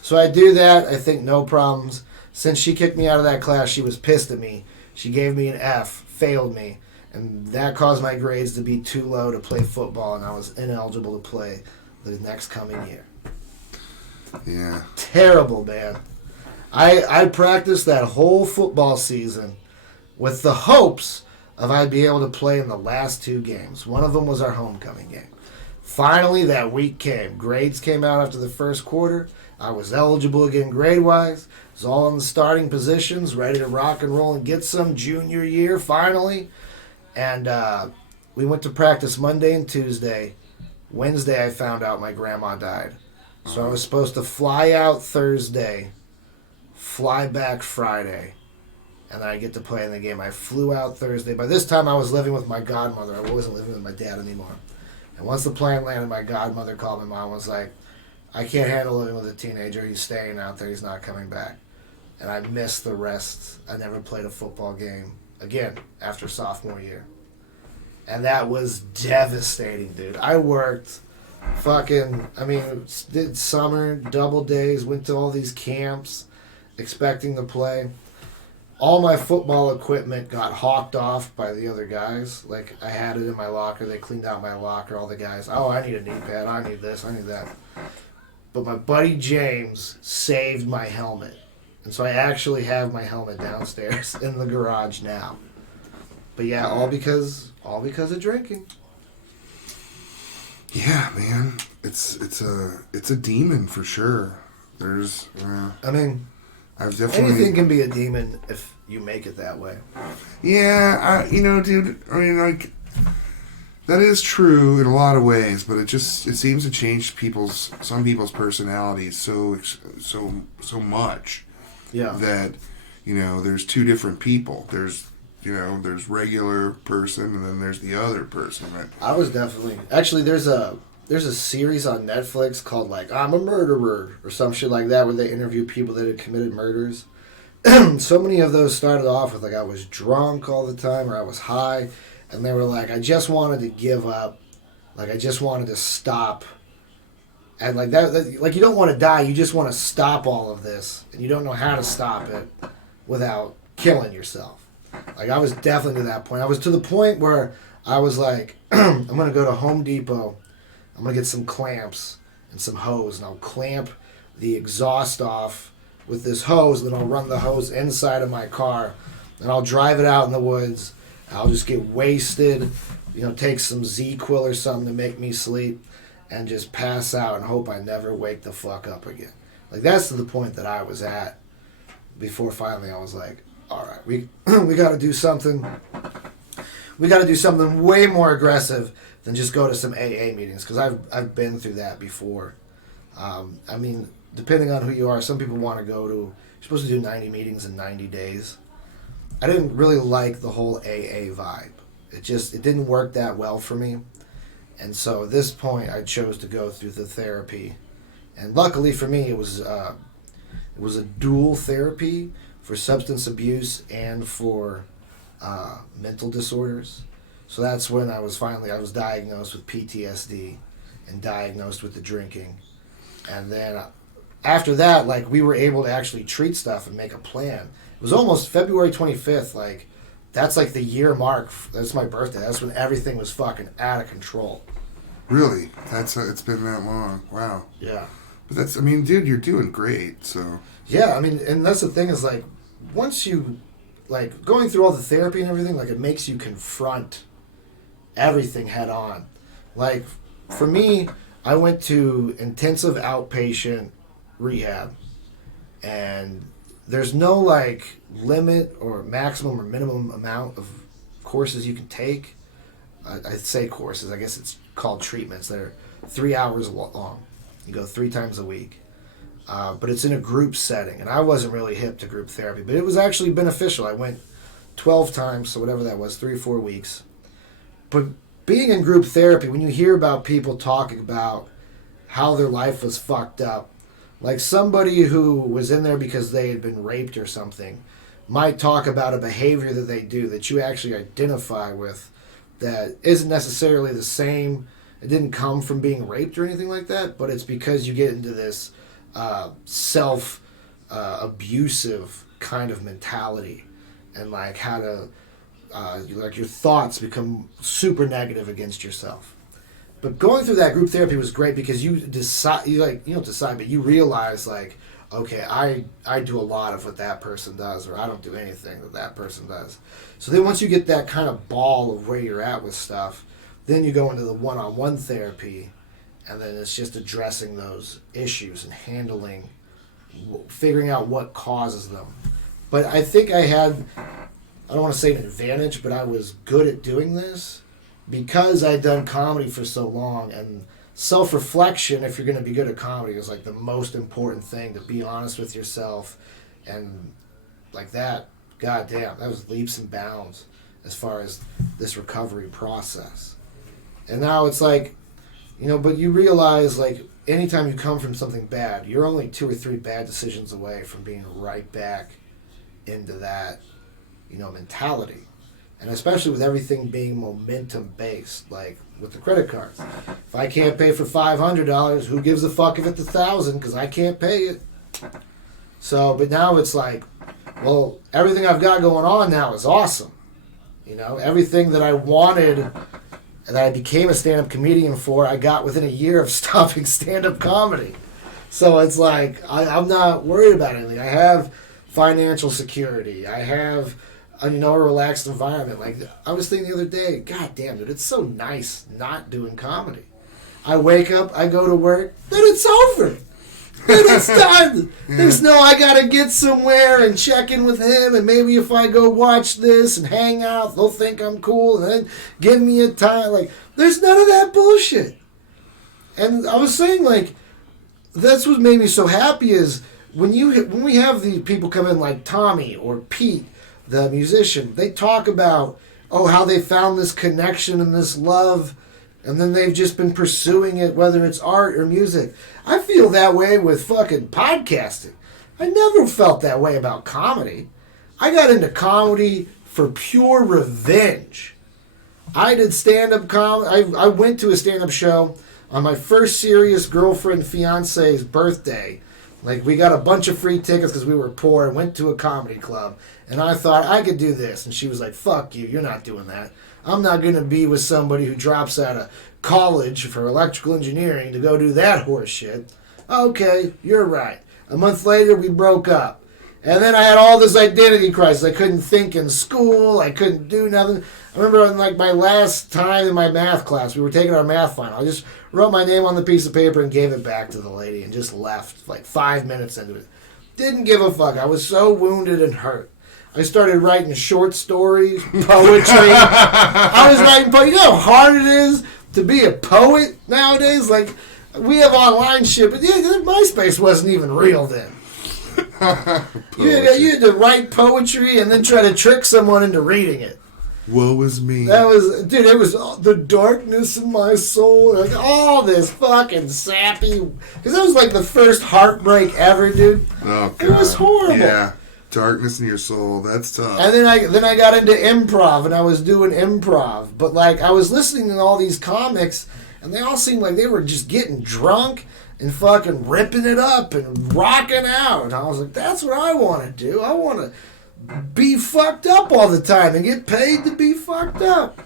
So I do that. I think no problems. Since she kicked me out of that class, she was pissed at me. She gave me an F, failed me. And that caused my grades to be too low to play football, and I was ineligible to play the next coming year. Yeah. Terrible, man. I practiced that whole football season with the hopes of I'd be able to play in the last 2 games. One of them was our homecoming game. Finally, that week came. Grades came out after the first quarter. I was eligible again grade-wise. I was all in the starting positions, ready to rock and roll and get some junior year, finally. And we went to practice Monday and Tuesday. Wednesday, I found out my grandma died. So I was supposed to fly out Thursday, fly back Friday, and then I get to play in the game. I flew out Thursday. By this time, I was living with my godmother. I wasn't living with my dad anymore. And once the plane landed, my godmother called my mom and was like, I can't handle living with a teenager. He's staying out there. He's not coming back. And I missed the rest. I never played a football game again after sophomore year. And that was devastating, dude. I worked did summer, double days, went to all these camps expecting to play. All my football equipment got hawked off by the other guys. Like, I had it in my locker. They cleaned out my locker. All the guys, oh, I need a knee pad. I need this. I need that. But my buddy James saved my helmet. And so I actually have my helmet downstairs in the garage now. But yeah, all because of drinking. Yeah, man. It's a demon for sure. There's I've definitely anything can be a demon if you make it that way. Yeah, dude. I mean, like, that is true in a lot of ways, but it seems to change some people's personalities so much. Yeah. That there's 2 different people. There's regular person and then there's the other person, right? I was definitely actually there's a series on Netflix called like I'm a Murderer or some shit like that where they interview people that had committed murders. So many of those started off with like I was drunk all the time or I was high, and they were like I just wanted to give up, like I just wanted to stop, and like that like you don't want to die, you just want to stop all of this, and you don't know how to stop it without killing yourself. Like, I was definitely to that point. I was to the point where I was like, I'm going to go to Home Depot. I'm going to get some clamps and some hose, and I'll clamp the exhaust off with this hose, and then I'll run the hose inside of my car, and I'll drive it out in the woods. I'll just get wasted, take some ZQuil or something to make me sleep, and just pass out and hope I never wake the fuck up again. Like, that's to the point that I was at before finally I was like, all right, we got to do something. We got to do something way more aggressive than just go to some AA meetings, because I've been through that before. Depending on who you are, some people want to go to. You're supposed to do 90 meetings in 90 days. I didn't really like the whole AA vibe. It didn't work that well for me, and so at this point, I chose to go through the therapy, and luckily for me, it was a dual therapy for substance abuse and for mental disorders. So that's when I was diagnosed with PTSD and diagnosed with the drinking. And then after that, like, we were able to actually treat stuff and make a plan. It was almost February 25th, like, that's like the year mark. That's my birthday. That's when everything was fucking out of control. Really? It's been that long. Wow. Yeah. But dude, you're doing great, so. Yeah, and that's the thing is, like, once you, like, going through all the therapy and everything, like, it makes you confront everything head on. Like, for me, I went to intensive outpatient rehab, and there's no like limit or maximum or minimum amount of courses you can take. I say courses, I guess it's called treatments. They're 3 hours long. You go 3 times a week. But it's in a group setting, and I wasn't really hip to group therapy, but it was actually beneficial. I went 12 times, so whatever that was, 3 or 4 weeks. But being in group therapy, when you hear about people talking about how their life was fucked up, like somebody who was in there because they had been raped or something might talk about a behavior that they do that you actually identify with that isn't necessarily the same. It didn't come from being raped or anything like that, but it's because you get into this abusive kind of mentality, and like how to like your thoughts become super negative against yourself. But going through that group therapy was great because you decide, you don't decide, but you realize like, okay, I do a lot of what that person does, or I don't do anything that person does. So then once you get that kind of ball of where you're at with stuff, then you go into the one-on-one therapy. And then it's just addressing those issues and figuring out what causes them. But I think I had, I don't want to say an advantage, but I was good at doing this because I'd done comedy for so long. And self-reflection, if you're going to be good at comedy, is like the most important thing, to be honest with yourself. And like that, goddamn, that was leaps and bounds as far as this recovery process. And now it's like, but you realize, like, anytime you come from something bad, you're only 2 or 3 bad decisions away from being right back into that, mentality. And especially with everything being momentum-based, like with the credit cards. If I can't pay for $500, who gives a fuck if it's $1,000, because I can't pay it. So, but now it's like, well, everything I've got going on now is awesome. Everything that I wanted that I became a stand-up comedian for, I got within a year of stopping stand-up comedy. So it's like, I'm not worried about anything. I have financial security. I have, a relaxed environment. Like, I was thinking the other day, God damn, dude, it's so nice not doing comedy. I wake up, I go to work, then it's over. Then it's done. There's no, I gotta get somewhere and check in with him, and maybe if I go watch this and hang out, they'll think I'm cool, and then give me a time. Like, there's none of that bullshit. And I was saying, like, that's what made me so happy is when we have the people come in like Tommy or Pete, the musician, they talk about, how they found this connection and this love, and then they've just been pursuing it, whether it's art or music. I feel that way with fucking podcasting. I never felt that way about comedy. I got into comedy for pure revenge. I did stand-up comedy. I went to a stand-up show on my first serious girlfriend, fiance's birthday. Like, we got a bunch of free tickets because we were poor and went to a comedy club. And I thought, I could do this. And she was like, fuck you, you're not doing that. I'm not going to be with somebody who drops out of college for electrical engineering to go do that horse shit. Okay, you're right. A month later, we broke up. And then I had all this identity crisis. I couldn't think in school. I couldn't do nothing. I remember on like my last time in my math class, we were taking our math final. I just wrote my name on the piece of paper and gave it back to the lady and just left like 5 minutes into it. Didn't give a fuck. I was so wounded and hurt. I started writing short stories, poetry. I was writing poetry. You know how hard it is to be a poet nowadays? Like, we have online shit, but yeah, MySpace wasn't even real then. You had to write poetry and then try to trick someone into reading it. Woe is me. It was the darkness in my soul. Like, all this fucking sappy. Because that was like the first heartbreak ever, dude. Oh, God. It was horrible. Yeah. Darkness in your soul. That's tough. And then I got into improv, and I was doing improv. But, like, I was listening to all these comics, and they all seemed like they were just getting drunk and fucking ripping it up and rocking out. And I was like, that's what I want to do. I want to be fucked up all the time and get paid to be fucked up.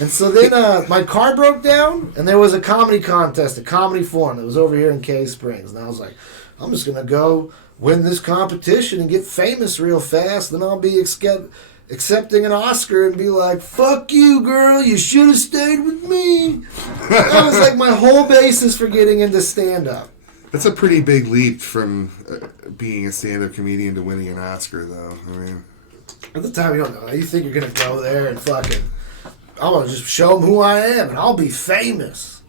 And so then my car broke down, and there was a comedy contest, a comedy forum that was over here in Cave Springs. And I was like, I'm just going to go win this competition and get famous real fast. Then I'll be accepting an Oscar and be like, fuck you, girl, you should have stayed with me. That was like my whole basis for getting into stand-up. That's a pretty big leap from being a stand-up comedian to winning an Oscar, though. I mean, At the time, you don't know. You think you're gonna go there and fucking, I'm gonna just show them who I am and I'll be famous.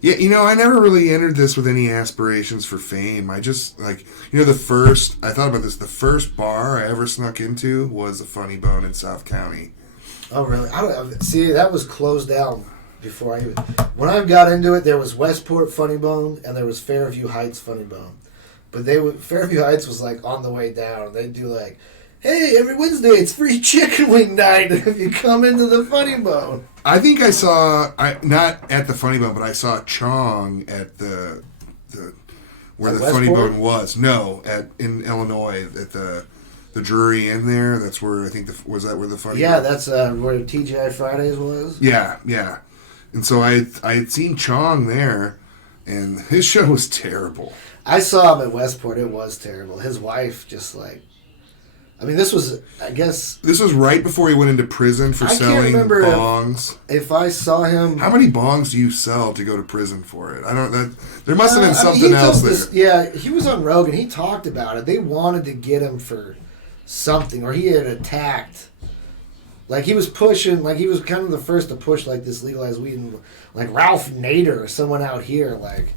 yeah, I never really entered this with any aspirations for fame. I just, like, I thought about this, the first bar I ever snuck into was a Funny Bone in South County. Oh really? I don't see. That was closed down before I even. When I got into it, there was Westport Funny Bone and there was Fairview Heights Funny Bone, but Fairview Heights was like on the way down. They'd do like, hey, every Wednesday it's free chicken wing night if you come into the Funny Bone. I think I saw, not at the Funny Bone, but I saw Chong at the where At the Funny Westport? Bone was. No, in Illinois, at the Drury Inn there. That's where I think was that where the Funny Yeah, Bone? that's where TGI Fridays was. Yeah. And so I had seen Chong there, and his show was terrible. I saw him at Westport. It was terrible. His wife just like, I mean, this was, I guess, This was right before he went into prison for I can't selling remember bongs. if I saw him. How many bongs do you sell to go to prison for it? I don't. There must have been I mean, something he else told there. this- yeah, he was on Rogan. He talked about it. They wanted to get him for something, or he had attacked. Like he was pushing, like he was kind of the first to push like this legalized weed, and like Ralph Nader or someone out here, like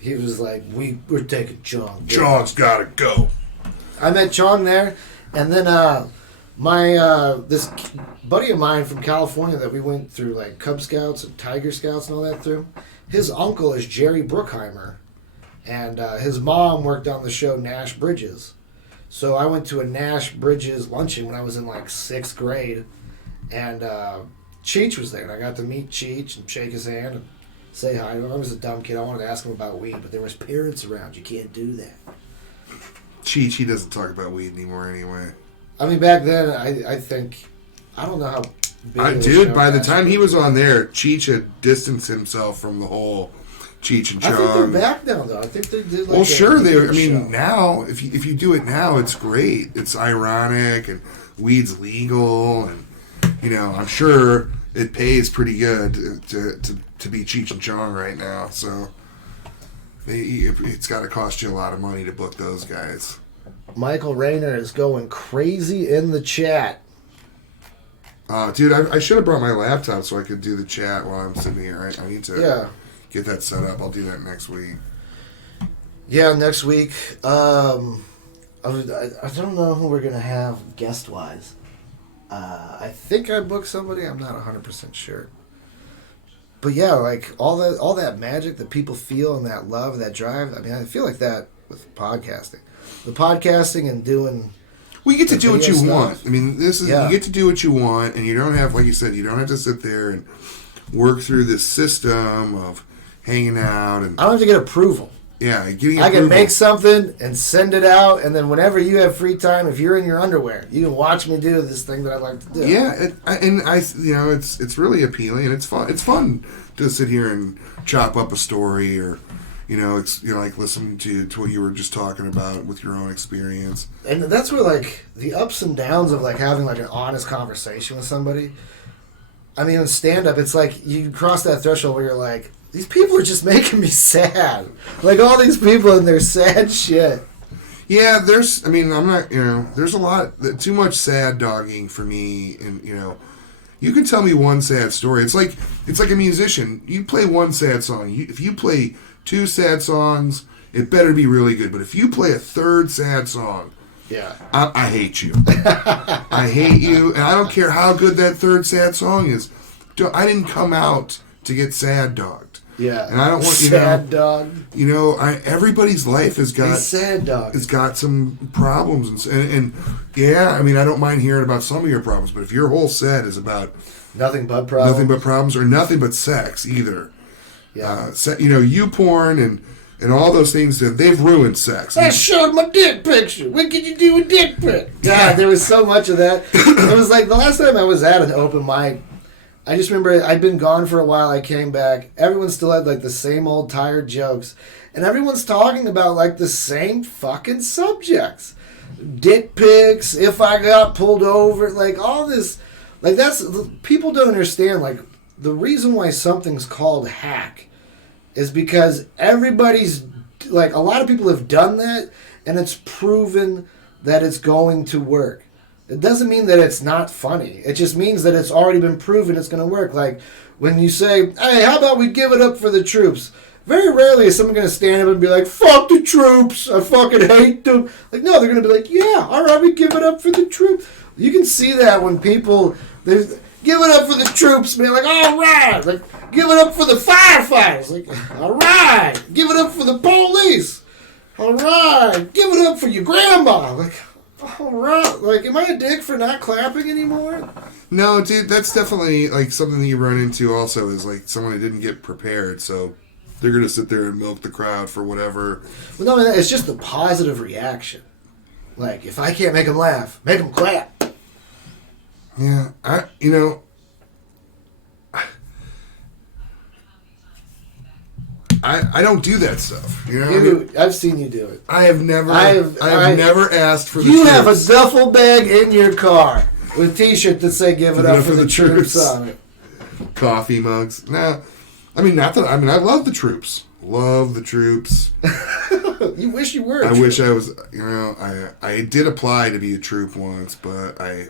he was like, we're taking Chong. Chong's gotta go. I met Chong there, and then my this buddy of mine from California that we went through like Cub Scouts and Tiger Scouts and all that through. His uncle is Jerry Bruckheimer, and his mom worked on the show Nash Bridges. So I went to a Nash Bridges luncheon when I was in like 6th grade, and Cheech was there, and I got to meet Cheech and shake his hand and say hi. I was a dumb kid. I wanted to ask him about weed, but there was parents around. You can't do that. Cheech, he doesn't talk about weed anymore anyway. I mean, back then, I think, I don't know how big of a Dude, show by the Nash time he was Bridges on there, Cheech had distanced himself from the whole Cheech and I think they're Chong. back now, though. I think they did like Well, sure. I show. mean, now if you do it now, it's great. It's ironic, and weed's legal, and I'm sure it pays pretty good to be Cheech and Chong right now. So it's got to cost you a lot of money to book those guys. Michael Rayner is going crazy in the chat. Dude, I should have brought my laptop so I could do the chat while I'm sitting here. I need to get that set up. I'll do that next week. Yeah, next week. I don't know who we're gonna have guest wise. I think I booked somebody. I'm not 100% sure. But yeah, like all that magic that people feel and that love, that drive. I mean, I feel like that with podcasting. The podcasting and doing. Well, you get to do what you video want. stuff. I mean, you get to do what you want, and you don't have, like you said, you don't have to sit there and work through this system of hanging out and I don't have to get approval. getting approval. I can make something and send it out, and then whenever you have free time, if you're in your underwear, you can watch me do this thing that I like to do. Yeah, it's really appealing, and it's fun. It's fun to sit here and chop up a story, or like listen to what you were just talking about with your own experience. And that's where like the ups and downs of like having like an honest conversation with somebody. I mean, in stand up, it's like you cross that threshold where you're like, these people are just making me sad. Like all these people and their sad shit. Yeah, there's a lot, too much sad dogging for me, and you can tell me one sad story. It's like a musician. You play one sad song. If you play 2 sad songs, it better be really good. But if you play a 3rd sad song, Yeah. I hate you. I hate you, and I don't care how good that 3rd sad song is. I didn't come out to get sad dogged. Yeah. And I don't want sad dog. Everybody's life has got sad dog. has got some problems, and yeah, I mean, I don't mind hearing about some of your problems, but if your whole set is about Nothing but problems. nothing but problems or nothing but sex either, Yeah. you porn and all those things, they've ruined sex. I showed my dick picture. What can you do with dick pic? God, there was so much of that. It was like the last time I was at an open mic, I just remember I'd been gone for a while. I came back. Everyone still had like the same old tired jokes. And everyone's talking about like the same fucking subjects. Dick pics, if I got pulled over, like all this. Like people don't understand like the reason why something's called hack is because everybody's, like, a lot of people have done that, and it's proven that it's going to work. It doesn't mean that it's not funny. It just means that it's already been proven it's going to work. Like, when you say, hey, how about we give it up for the troops? Very rarely is someone going to stand up and be like, fuck the troops, I fucking hate them. Like, no, they're going to be like, yeah, all right, we give it up for the troops. You can see that when people, give it up for the troops, man. Like, all right. Like, give it up for the firefighters. Like, all right. Give it up for the police. All right. Give it up for your grandma. Like, all right. Like, am I a dick for not clapping anymore? No, dude, that's definitely like something that you run into also is like someone who didn't get prepared, so they're going to sit there and milk the crowd for whatever. Well, no, it's just the positive reaction. Like, if I can't make them laugh, make them clap. Yeah, I don't do that stuff. You know, I've seen you do it. I have never asked for the You troops. have a duffel bag in your car with T-shirt that say "Give it up for the troops" on it. Coffee mugs. No, I mean not that. I mean I love the troops. Love the troops. You wish you were. I wish I was. You know, I did apply to be a troop once, but I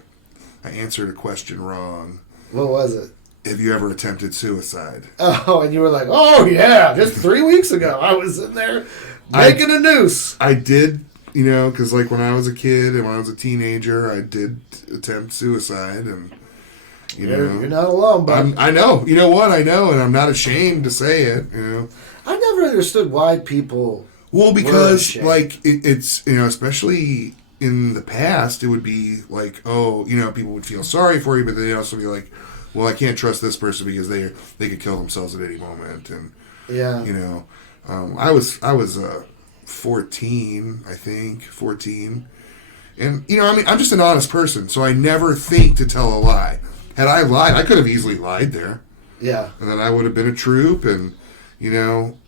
answered a question wrong. What was it? Have you ever attempted suicide? Oh, and you were like, oh, yeah, just 3 weeks ago, I was in there making a noose. I did, you know, because, like, when I was a kid and when I was a teenager, I did attempt suicide, and, You're not alone, bud. I know. You know what? I know, and I'm not ashamed to say it, you know. I never understood why people Well, were because, ashamed. like, it's, you know, especially in the past, it would be like, oh, you know, people would feel sorry for you, but they'd also be like, well, I can't trust this person because they could kill themselves at any moment, and Yeah. you know, I was 14, I think 14, and you know, I mean, I'm just an honest person, so I never think to tell a lie. Had I lied, I could have easily lied there, Yeah. and then I would have been a troop, and you know,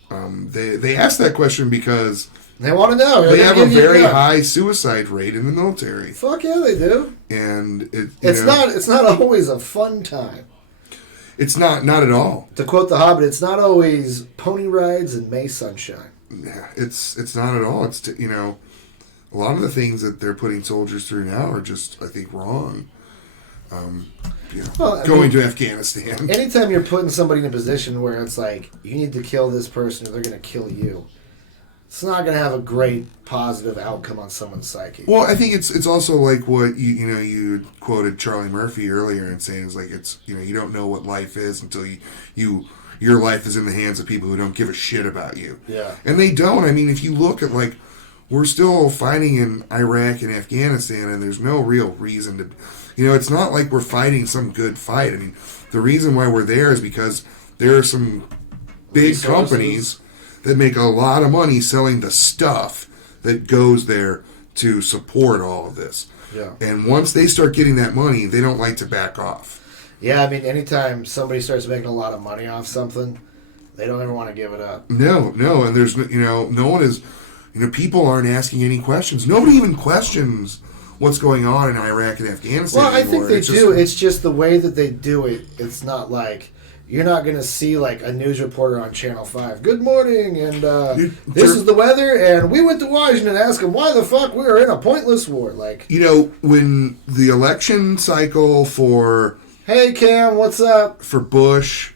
they asked that question because They want to know. they have a give you very gun. high suicide rate in the military, Fuck yeah, they do. and It's not always a fun time. It's not at all. To quote The Hobbit, it's not always pony rides and May sunshine. Yeah, it's not at all. It's you know, a lot of the things that they're putting soldiers through now are just, I think, wrong. You know, Well, I going mean, to Afghanistan. anytime you're putting somebody in a position where it's like, you need to kill this person or they're going to kill you, it's not going to have a great positive outcome on someone's psyche. Well, I think it's also like what you quoted Charlie Murphy earlier and saying is like it's you don't know what life is until your life is in the hands of people who don't give a shit about you. Yeah. And they don't. I mean, if you look at like we're still fighting in Iraq and Afghanistan, and there's no real reason to. It's not like we're fighting some good fight. I mean, the reason why we're there is because there are some big Resources. companies that make a lot of money selling the stuff that goes there to support all of this. Yeah. And once they start getting that money, they don't like to back off. Yeah, I mean, anytime somebody starts making a lot of money off something, they don't ever want to give it up. No, and there's, no one is, people aren't asking any questions. Nobody even questions what's going on in Iraq and Afghanistan Well, I anymore. think they do. It's just the way that they do it. It's not like you're not going to see like a news reporter on Channel 5. Good morning, and this is the weather, and we went to Washington and asked them why the fuck we were in a pointless war. Like, when the election cycle for hey Cam, what's up? Bush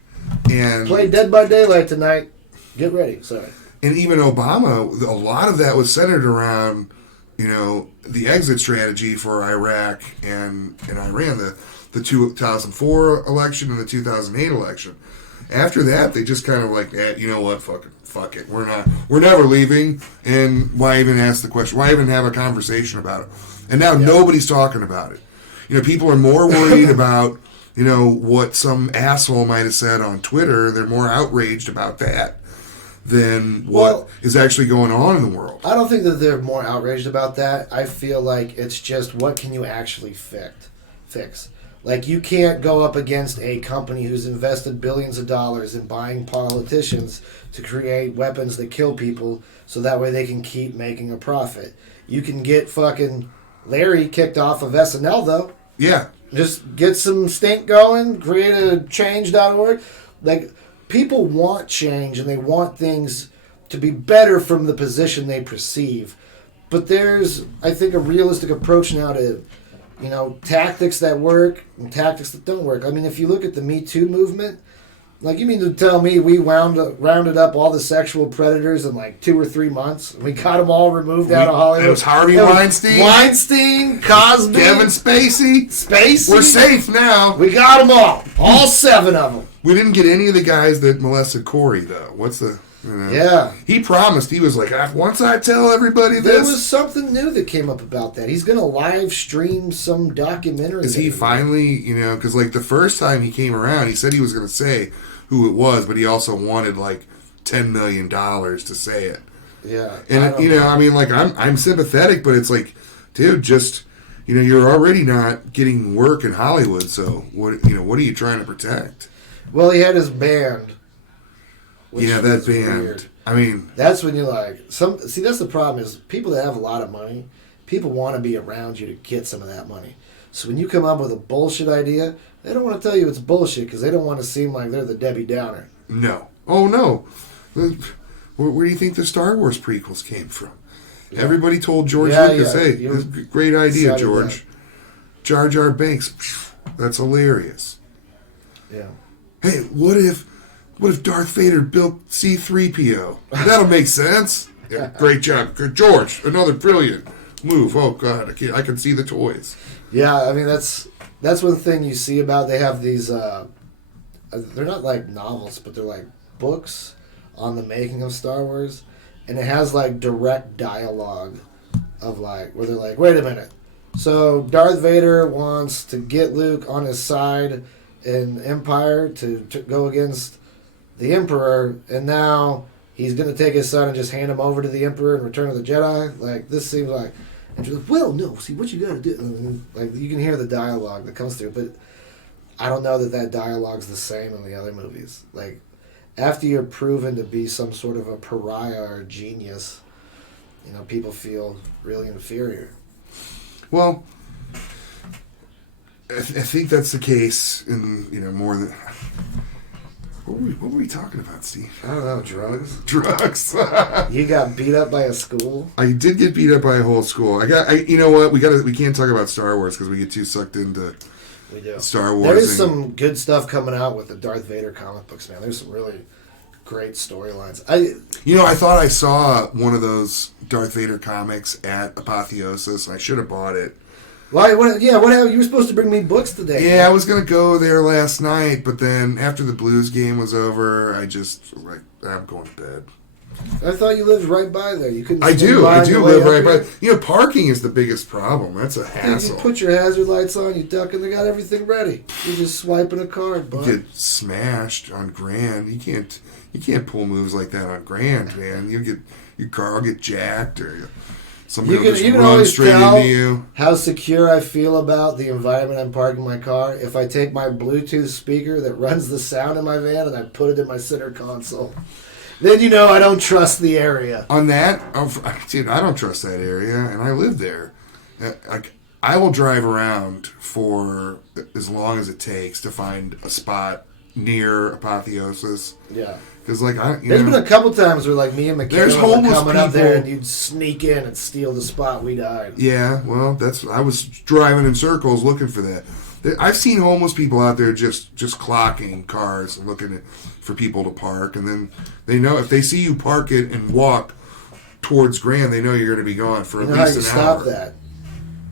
and Play Dead by Daylight tonight. Get ready. Sorry. and even Obama, a lot of that was centered around the exit strategy for Iraq and Iran, the 2004 election and the 2008 election. After that, they just kind of like, you know what, fuck it, we're never leaving, and why even ask the question? Why even have a conversation about it? And now nobody's talking about it. People are more worried about what some asshole might have said on Twitter. They're more outraged about that than what is actually going on in the world. I don't think that they're more outraged about that. I feel like it's just what can you actually fix. Like, you can't go up against a company who's invested billions of dollars in buying politicians to create weapons that kill people so that way they can keep making a profit. You can get fucking Larry kicked off of SNL, though. Yeah. Just get some stink going, create a change.org. Like, people want change and they want things to be better from the position they perceive. But there's, I think, a realistic approach now to, tactics that work and tactics that don't work. I mean, if you look at the Me Too movement, like, you mean to tell me we rounded up all the sexual predators in like 2 or 3 months? We got them all removed out of Hollywood. It was Harvey Weinstein. Weinstein, Cosby. Kevin Spacey. Spacey. We're safe now. We got them all. All 7 of them. We didn't get any of the guys that molested Corey, though. What's the... Yeah. He promised. He was like, once I tell everybody this... There was something new that came up about that. He's going to live stream some documentary. Is he finally, because like the first time he came around, he said he was going to say who it was, but he also wanted like $10 million to say it. Yeah. And, I mean, like, I'm sympathetic, but it's like, dude, just, you're already not getting work in Hollywood, so what are you trying to protect? Well, he had his band. Yeah, that band. Weird. I mean, that's when you're like, that's the problem is people that have a lot of money, people want to be around you to get some of that money. So when you come up with a bullshit idea, they don't want to tell you it's bullshit because they don't want to seem like they're the Debbie Downer. No. Oh, no. Where do you think the Star Wars prequels came from? Yeah. Everybody told George Lucas, hey, this is a great idea, George. That. Jar Jar Binks, that's hilarious. Yeah. Hey, what if Darth Vader built C-3PO? That'll make sense. Yeah, great job. Good, George, another brilliant move. Oh, God, I can see the toys. Yeah, I mean, that's one thing you see about, they have these, they're not like novels, but they're like books on the making of Star Wars, and it has like direct dialogue of like, where they're like, wait a minute, so Darth Vader wants to get Luke on his side in Empire to go against the Emperor, and now he's going to take his son and just hand him over to the Emperor in Return of the Jedi. Like, this seems like, and you're like, well, no, see, what you got to do, and like, you can hear the dialogue that comes through, but I don't know that dialogue's the same in the other movies. Like, after you're proven to be some sort of a pariah or a genius, people feel really inferior. Well, I think that's the case in, more than... What were we talking about, Steve? I don't know, drugs. Drugs. You got beat up by a school? I did get beat up by a whole school. You know what? We can't talk about Star Wars because we get too sucked into Star Wars. There is some good stuff coming out with the Darth Vader comic books, man. There's some really great storylines. I thought I saw one of those Darth Vader comics at Apotheosis, and I should have bought it. Why? What happened? You were supposed to bring me books today. Yeah, man. I was going to go there last night, but then after the Blues game was over, I just, I'm going to bed. I thought you lived right by there. You couldn't. I do live right by. Parking is the biggest problem. That's a hassle. You put your hazard lights on, you duck, and they got everything ready. You're just swiping a card, bud. You get smashed on Grand. You can't pull moves like that on Grand, man. Your car will get jacked or. Somebody will just run straight into you. How secure I feel about the environment I'm parking my car if I take my Bluetooth speaker that runs the sound in my van and I put it in my center console. Then I don't trust the area. On that, dude, I don't trust that area, and I live there. I will drive around for as long as it takes to find a spot near Apotheosis. Yeah. Because, there's been a couple times where, me and McKenna were coming up there and you'd sneak in and steal the spot we'd hide. Yeah, well, I was driving in circles looking for that. I've seen homeless people out there just clocking cars and looking for people to park, and then they know if they see you park it and walk towards Grand, they know you're going to be gone for at least an hour. How you stop that?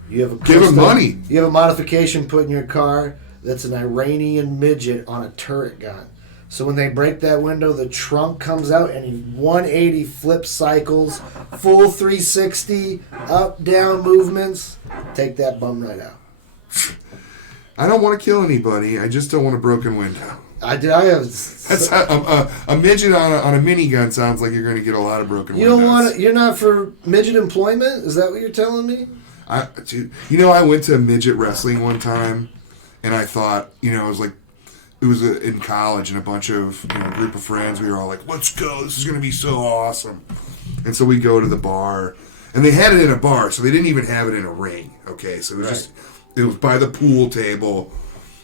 You have give them money. You have a modification put in your car that's an Iranian midget on a turret gun. So when they break that window, the trunk comes out and he 180 flip cycles, full 360, up, down movements. Take that bum right out. I don't want to kill anybody. I just don't want a broken window. I have. That's a midget on a minigun sounds like you're going to get a lot of broken windows. You don't want. You're not for midget employment. Is that what you're telling me? I went to midget wrestling one time, and I thought, it was in college, and a bunch of group of friends. We were all like, "Let's go! This is going to be so awesome!" And so we go to the bar, and they had it in a bar, so they didn't even have it in a ring. Okay, so it was it was by the pool table,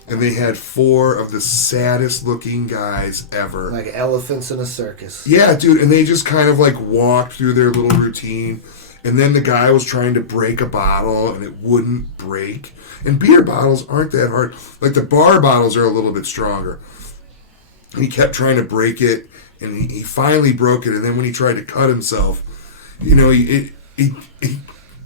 and they had 4 of the saddest looking guys ever. Like elephants in a circus. Yeah, dude, and they just kind of like walked through their little routine, and then the guy was trying to break a bottle, and it wouldn't break. And beer bottles aren't that hard. Like the bar bottles are a little bit stronger. And he kept trying to break it, and he finally broke it. And then when he tried to cut himself, you know, he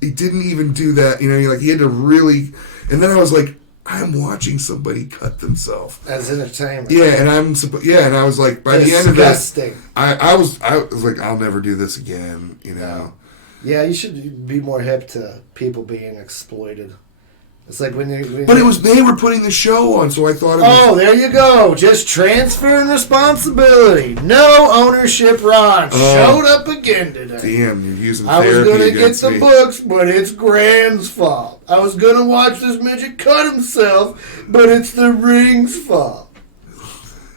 didn't even do that. You know, he had to really. And then I was like, I'm watching somebody cut themselves as entertainment. Yeah, and and I was like, by the end of that, I was like, I'll never do this again. You know. Yeah, you should be more hip to people being exploited. It's like when they were putting the show on, so I thought it was... Oh, there you go. Just transferring responsibility. No ownership, Ron. Showed up again today. Damn, you're using therapy against me. I was going to get the books, but it's Grand's fault. I was going to watch this midget cut himself, but it's the ring's fault.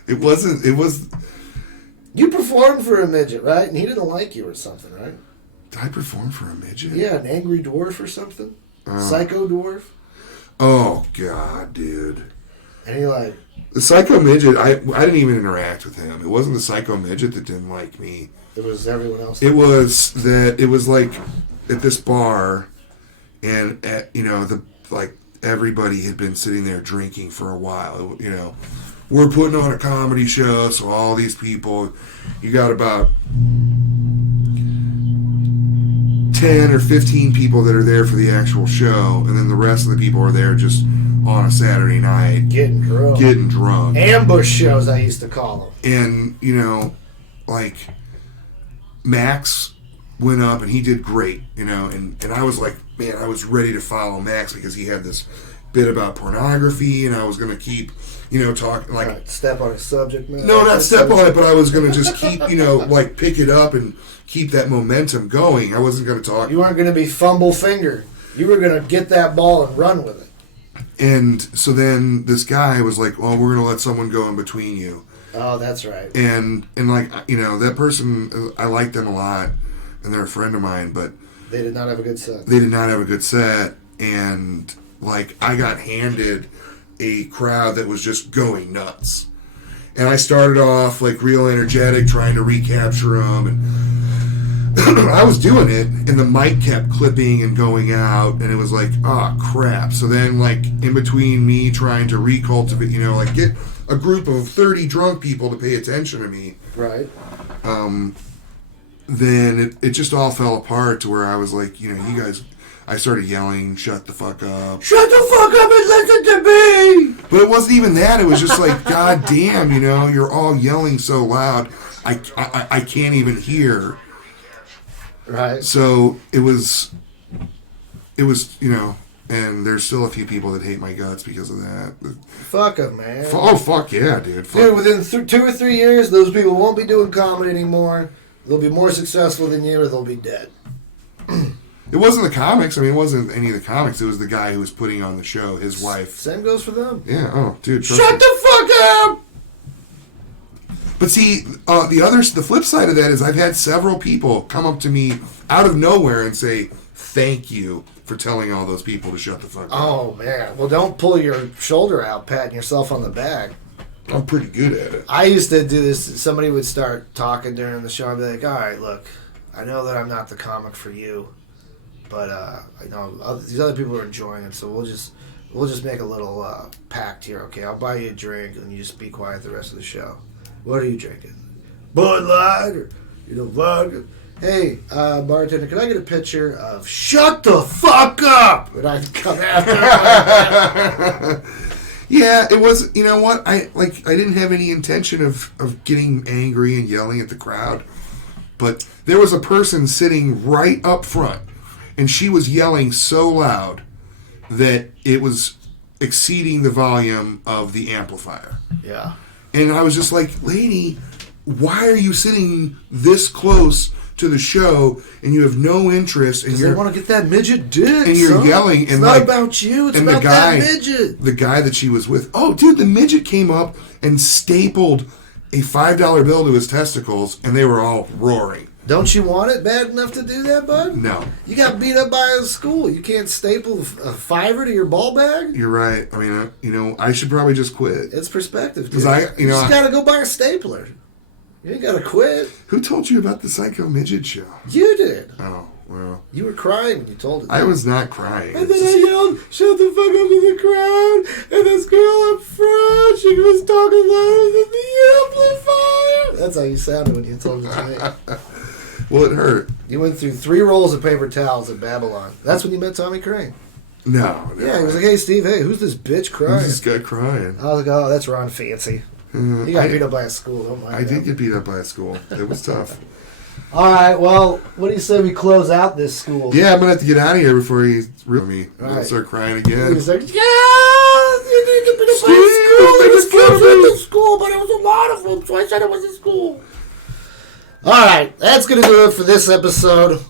It was... You performed for a midget, right? And he didn't like you or something, right? Did I perform for a midget? Yeah, an angry dwarf or something. Psycho dwarf. Oh, God, dude. And he like... The psycho midget, I didn't even interact with him. It wasn't the psycho midget that didn't like me. It was everyone else. It was like at this bar, and everybody had been sitting there drinking for a while. You know, we're putting on a comedy show, so all these people, you got about 10 or 15 people that are there for the actual show, and then the rest of the people are there just on a Saturday night getting drunk. Ambush shows, I used to call them. And you know, like Max went up and he did great, you know, and I was like, man, I was ready to follow Max because he had this bit about pornography, and I was gonna keep, you know, talking like step on his subject matter. No, not step on it, but I was gonna just keep, you know, like pick it up and keep that momentum going. I wasn't gonna talk. You weren't gonna be fumble finger. You were gonna get that ball and run with it. And so then this guy was like, well, we're gonna let someone go in between you. Oh, that's right. And like, you know, that person, I like them a lot, and they're a friend of mine, but they did not have a good set. They did not have a good set, and like I got handed a crowd that was just going nuts. And I started off like real energetic, trying to recapture them, and I was doing it, and the mic kept clipping and going out, and it was like, oh crap. So then, like, in between me trying to recultivate, you know, like get a group of 30 drunk people to pay attention to me. Right. Then it just all fell apart to where I was like, you know, you guys, I started yelling, shut the fuck up. Shut the fuck up and listen to me! But it wasn't even that. It was just like, God damn, you know, you're all yelling so loud. I can't even hear. Right. So it was, you know, and there's still a few people that hate my guts because of that. Fuck them, man. Oh, fuck yeah, dude. Fuck. Dude, within 2 or 3 years, those people won't be doing comedy anymore. They'll be more successful than you, or they'll be dead. It wasn't the comics. I mean, it wasn't any of the comics. It was the guy who was putting on the show, his wife. Same goes for them. Yeah, oh, dude. Shut the fuck up! But see, the flip side of that is I've had several people come up to me out of nowhere and say, thank you for telling all those people to shut the fuck up. Oh, man. Well, don't pull your shoulder out patting yourself on the back. I'm pretty good at it. I used to do this. Somebody would start talking during the show. I'd be like, all right, look, I know that I'm not the comic for you, but I know these other people are enjoying it, so we'll just make a little pact here, okay? I'll buy you a drink, and you just be quiet the rest of the show. What are you drinking? Bud Light or, you know, vodka? Hey, bartender, can I get a picture of shut the fuck up? And I'd come after. Yeah, it was, you know what? I didn't have any intention of getting angry and yelling at the crowd. But there was a person sitting right up front, and she was yelling so loud that it was exceeding the volume of the amplifier. Yeah. And I was just like, lady, why are you sitting this close to the show and you have no interest? And they want to get that midget dick. And you're yelling. It's and not like, about you. It's about that midget. The guy that she was with. Oh, dude, the midget came up and stapled a $5 bill to his testicles, and they were all roaring. Don't you want it bad enough to do that, bud? No. You got beat up by a school. You can't staple a fiver to your ball bag? You're right. I mean, I should probably just quit. It's perspective, dude. Because you just got to go buy a stapler. You ain't got to quit. Who told you about the Psycho Midget show? You did. Oh, well. You were crying when you told it. I was not crying. And then I yelled, "Shut the fuck up to the crowd!" And this girl up front, she was talking louder than the amplifier. That's how you sounded when you told it to me. Well, it hurt. You went through 3 rolls of paper towels at Babylon. That's when you met Tommy Crane. No. Yeah, he was like, "Hey, Steve, hey, who's this bitch crying?" Who's this guy crying? I was like, "Oh, that's Ron Fancy. He got beat up by a school. Don't mind I that." did get beat up by a school. It was tough. All right, well, what do you say we close out this school? Yeah, I'm going to have to get out of here before he really me. I'm All going right. to start crying He again. was like, "Yeah, you didn't get beat up by a school. There was kids at the school, but it was a lot of them, so I said it was a school." All right, that's going to do it for this episode.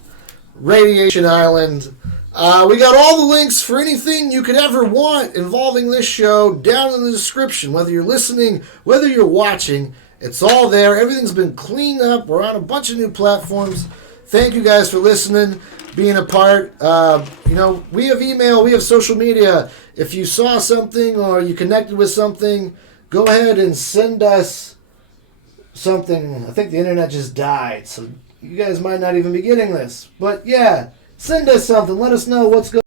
Radiation Island. We got all the links for anything you could ever want involving this show down in the description. Whether you're listening, whether you're watching, it's all there. Everything's been cleaned up. We're on a bunch of new platforms. Thank you guys for listening, being a part. We have email, we have social media. If you saw something or you connected with something, go ahead and send us something. I think the internet just died, so you guys might not even be getting this. But yeah, send us something. Let us know what's going on.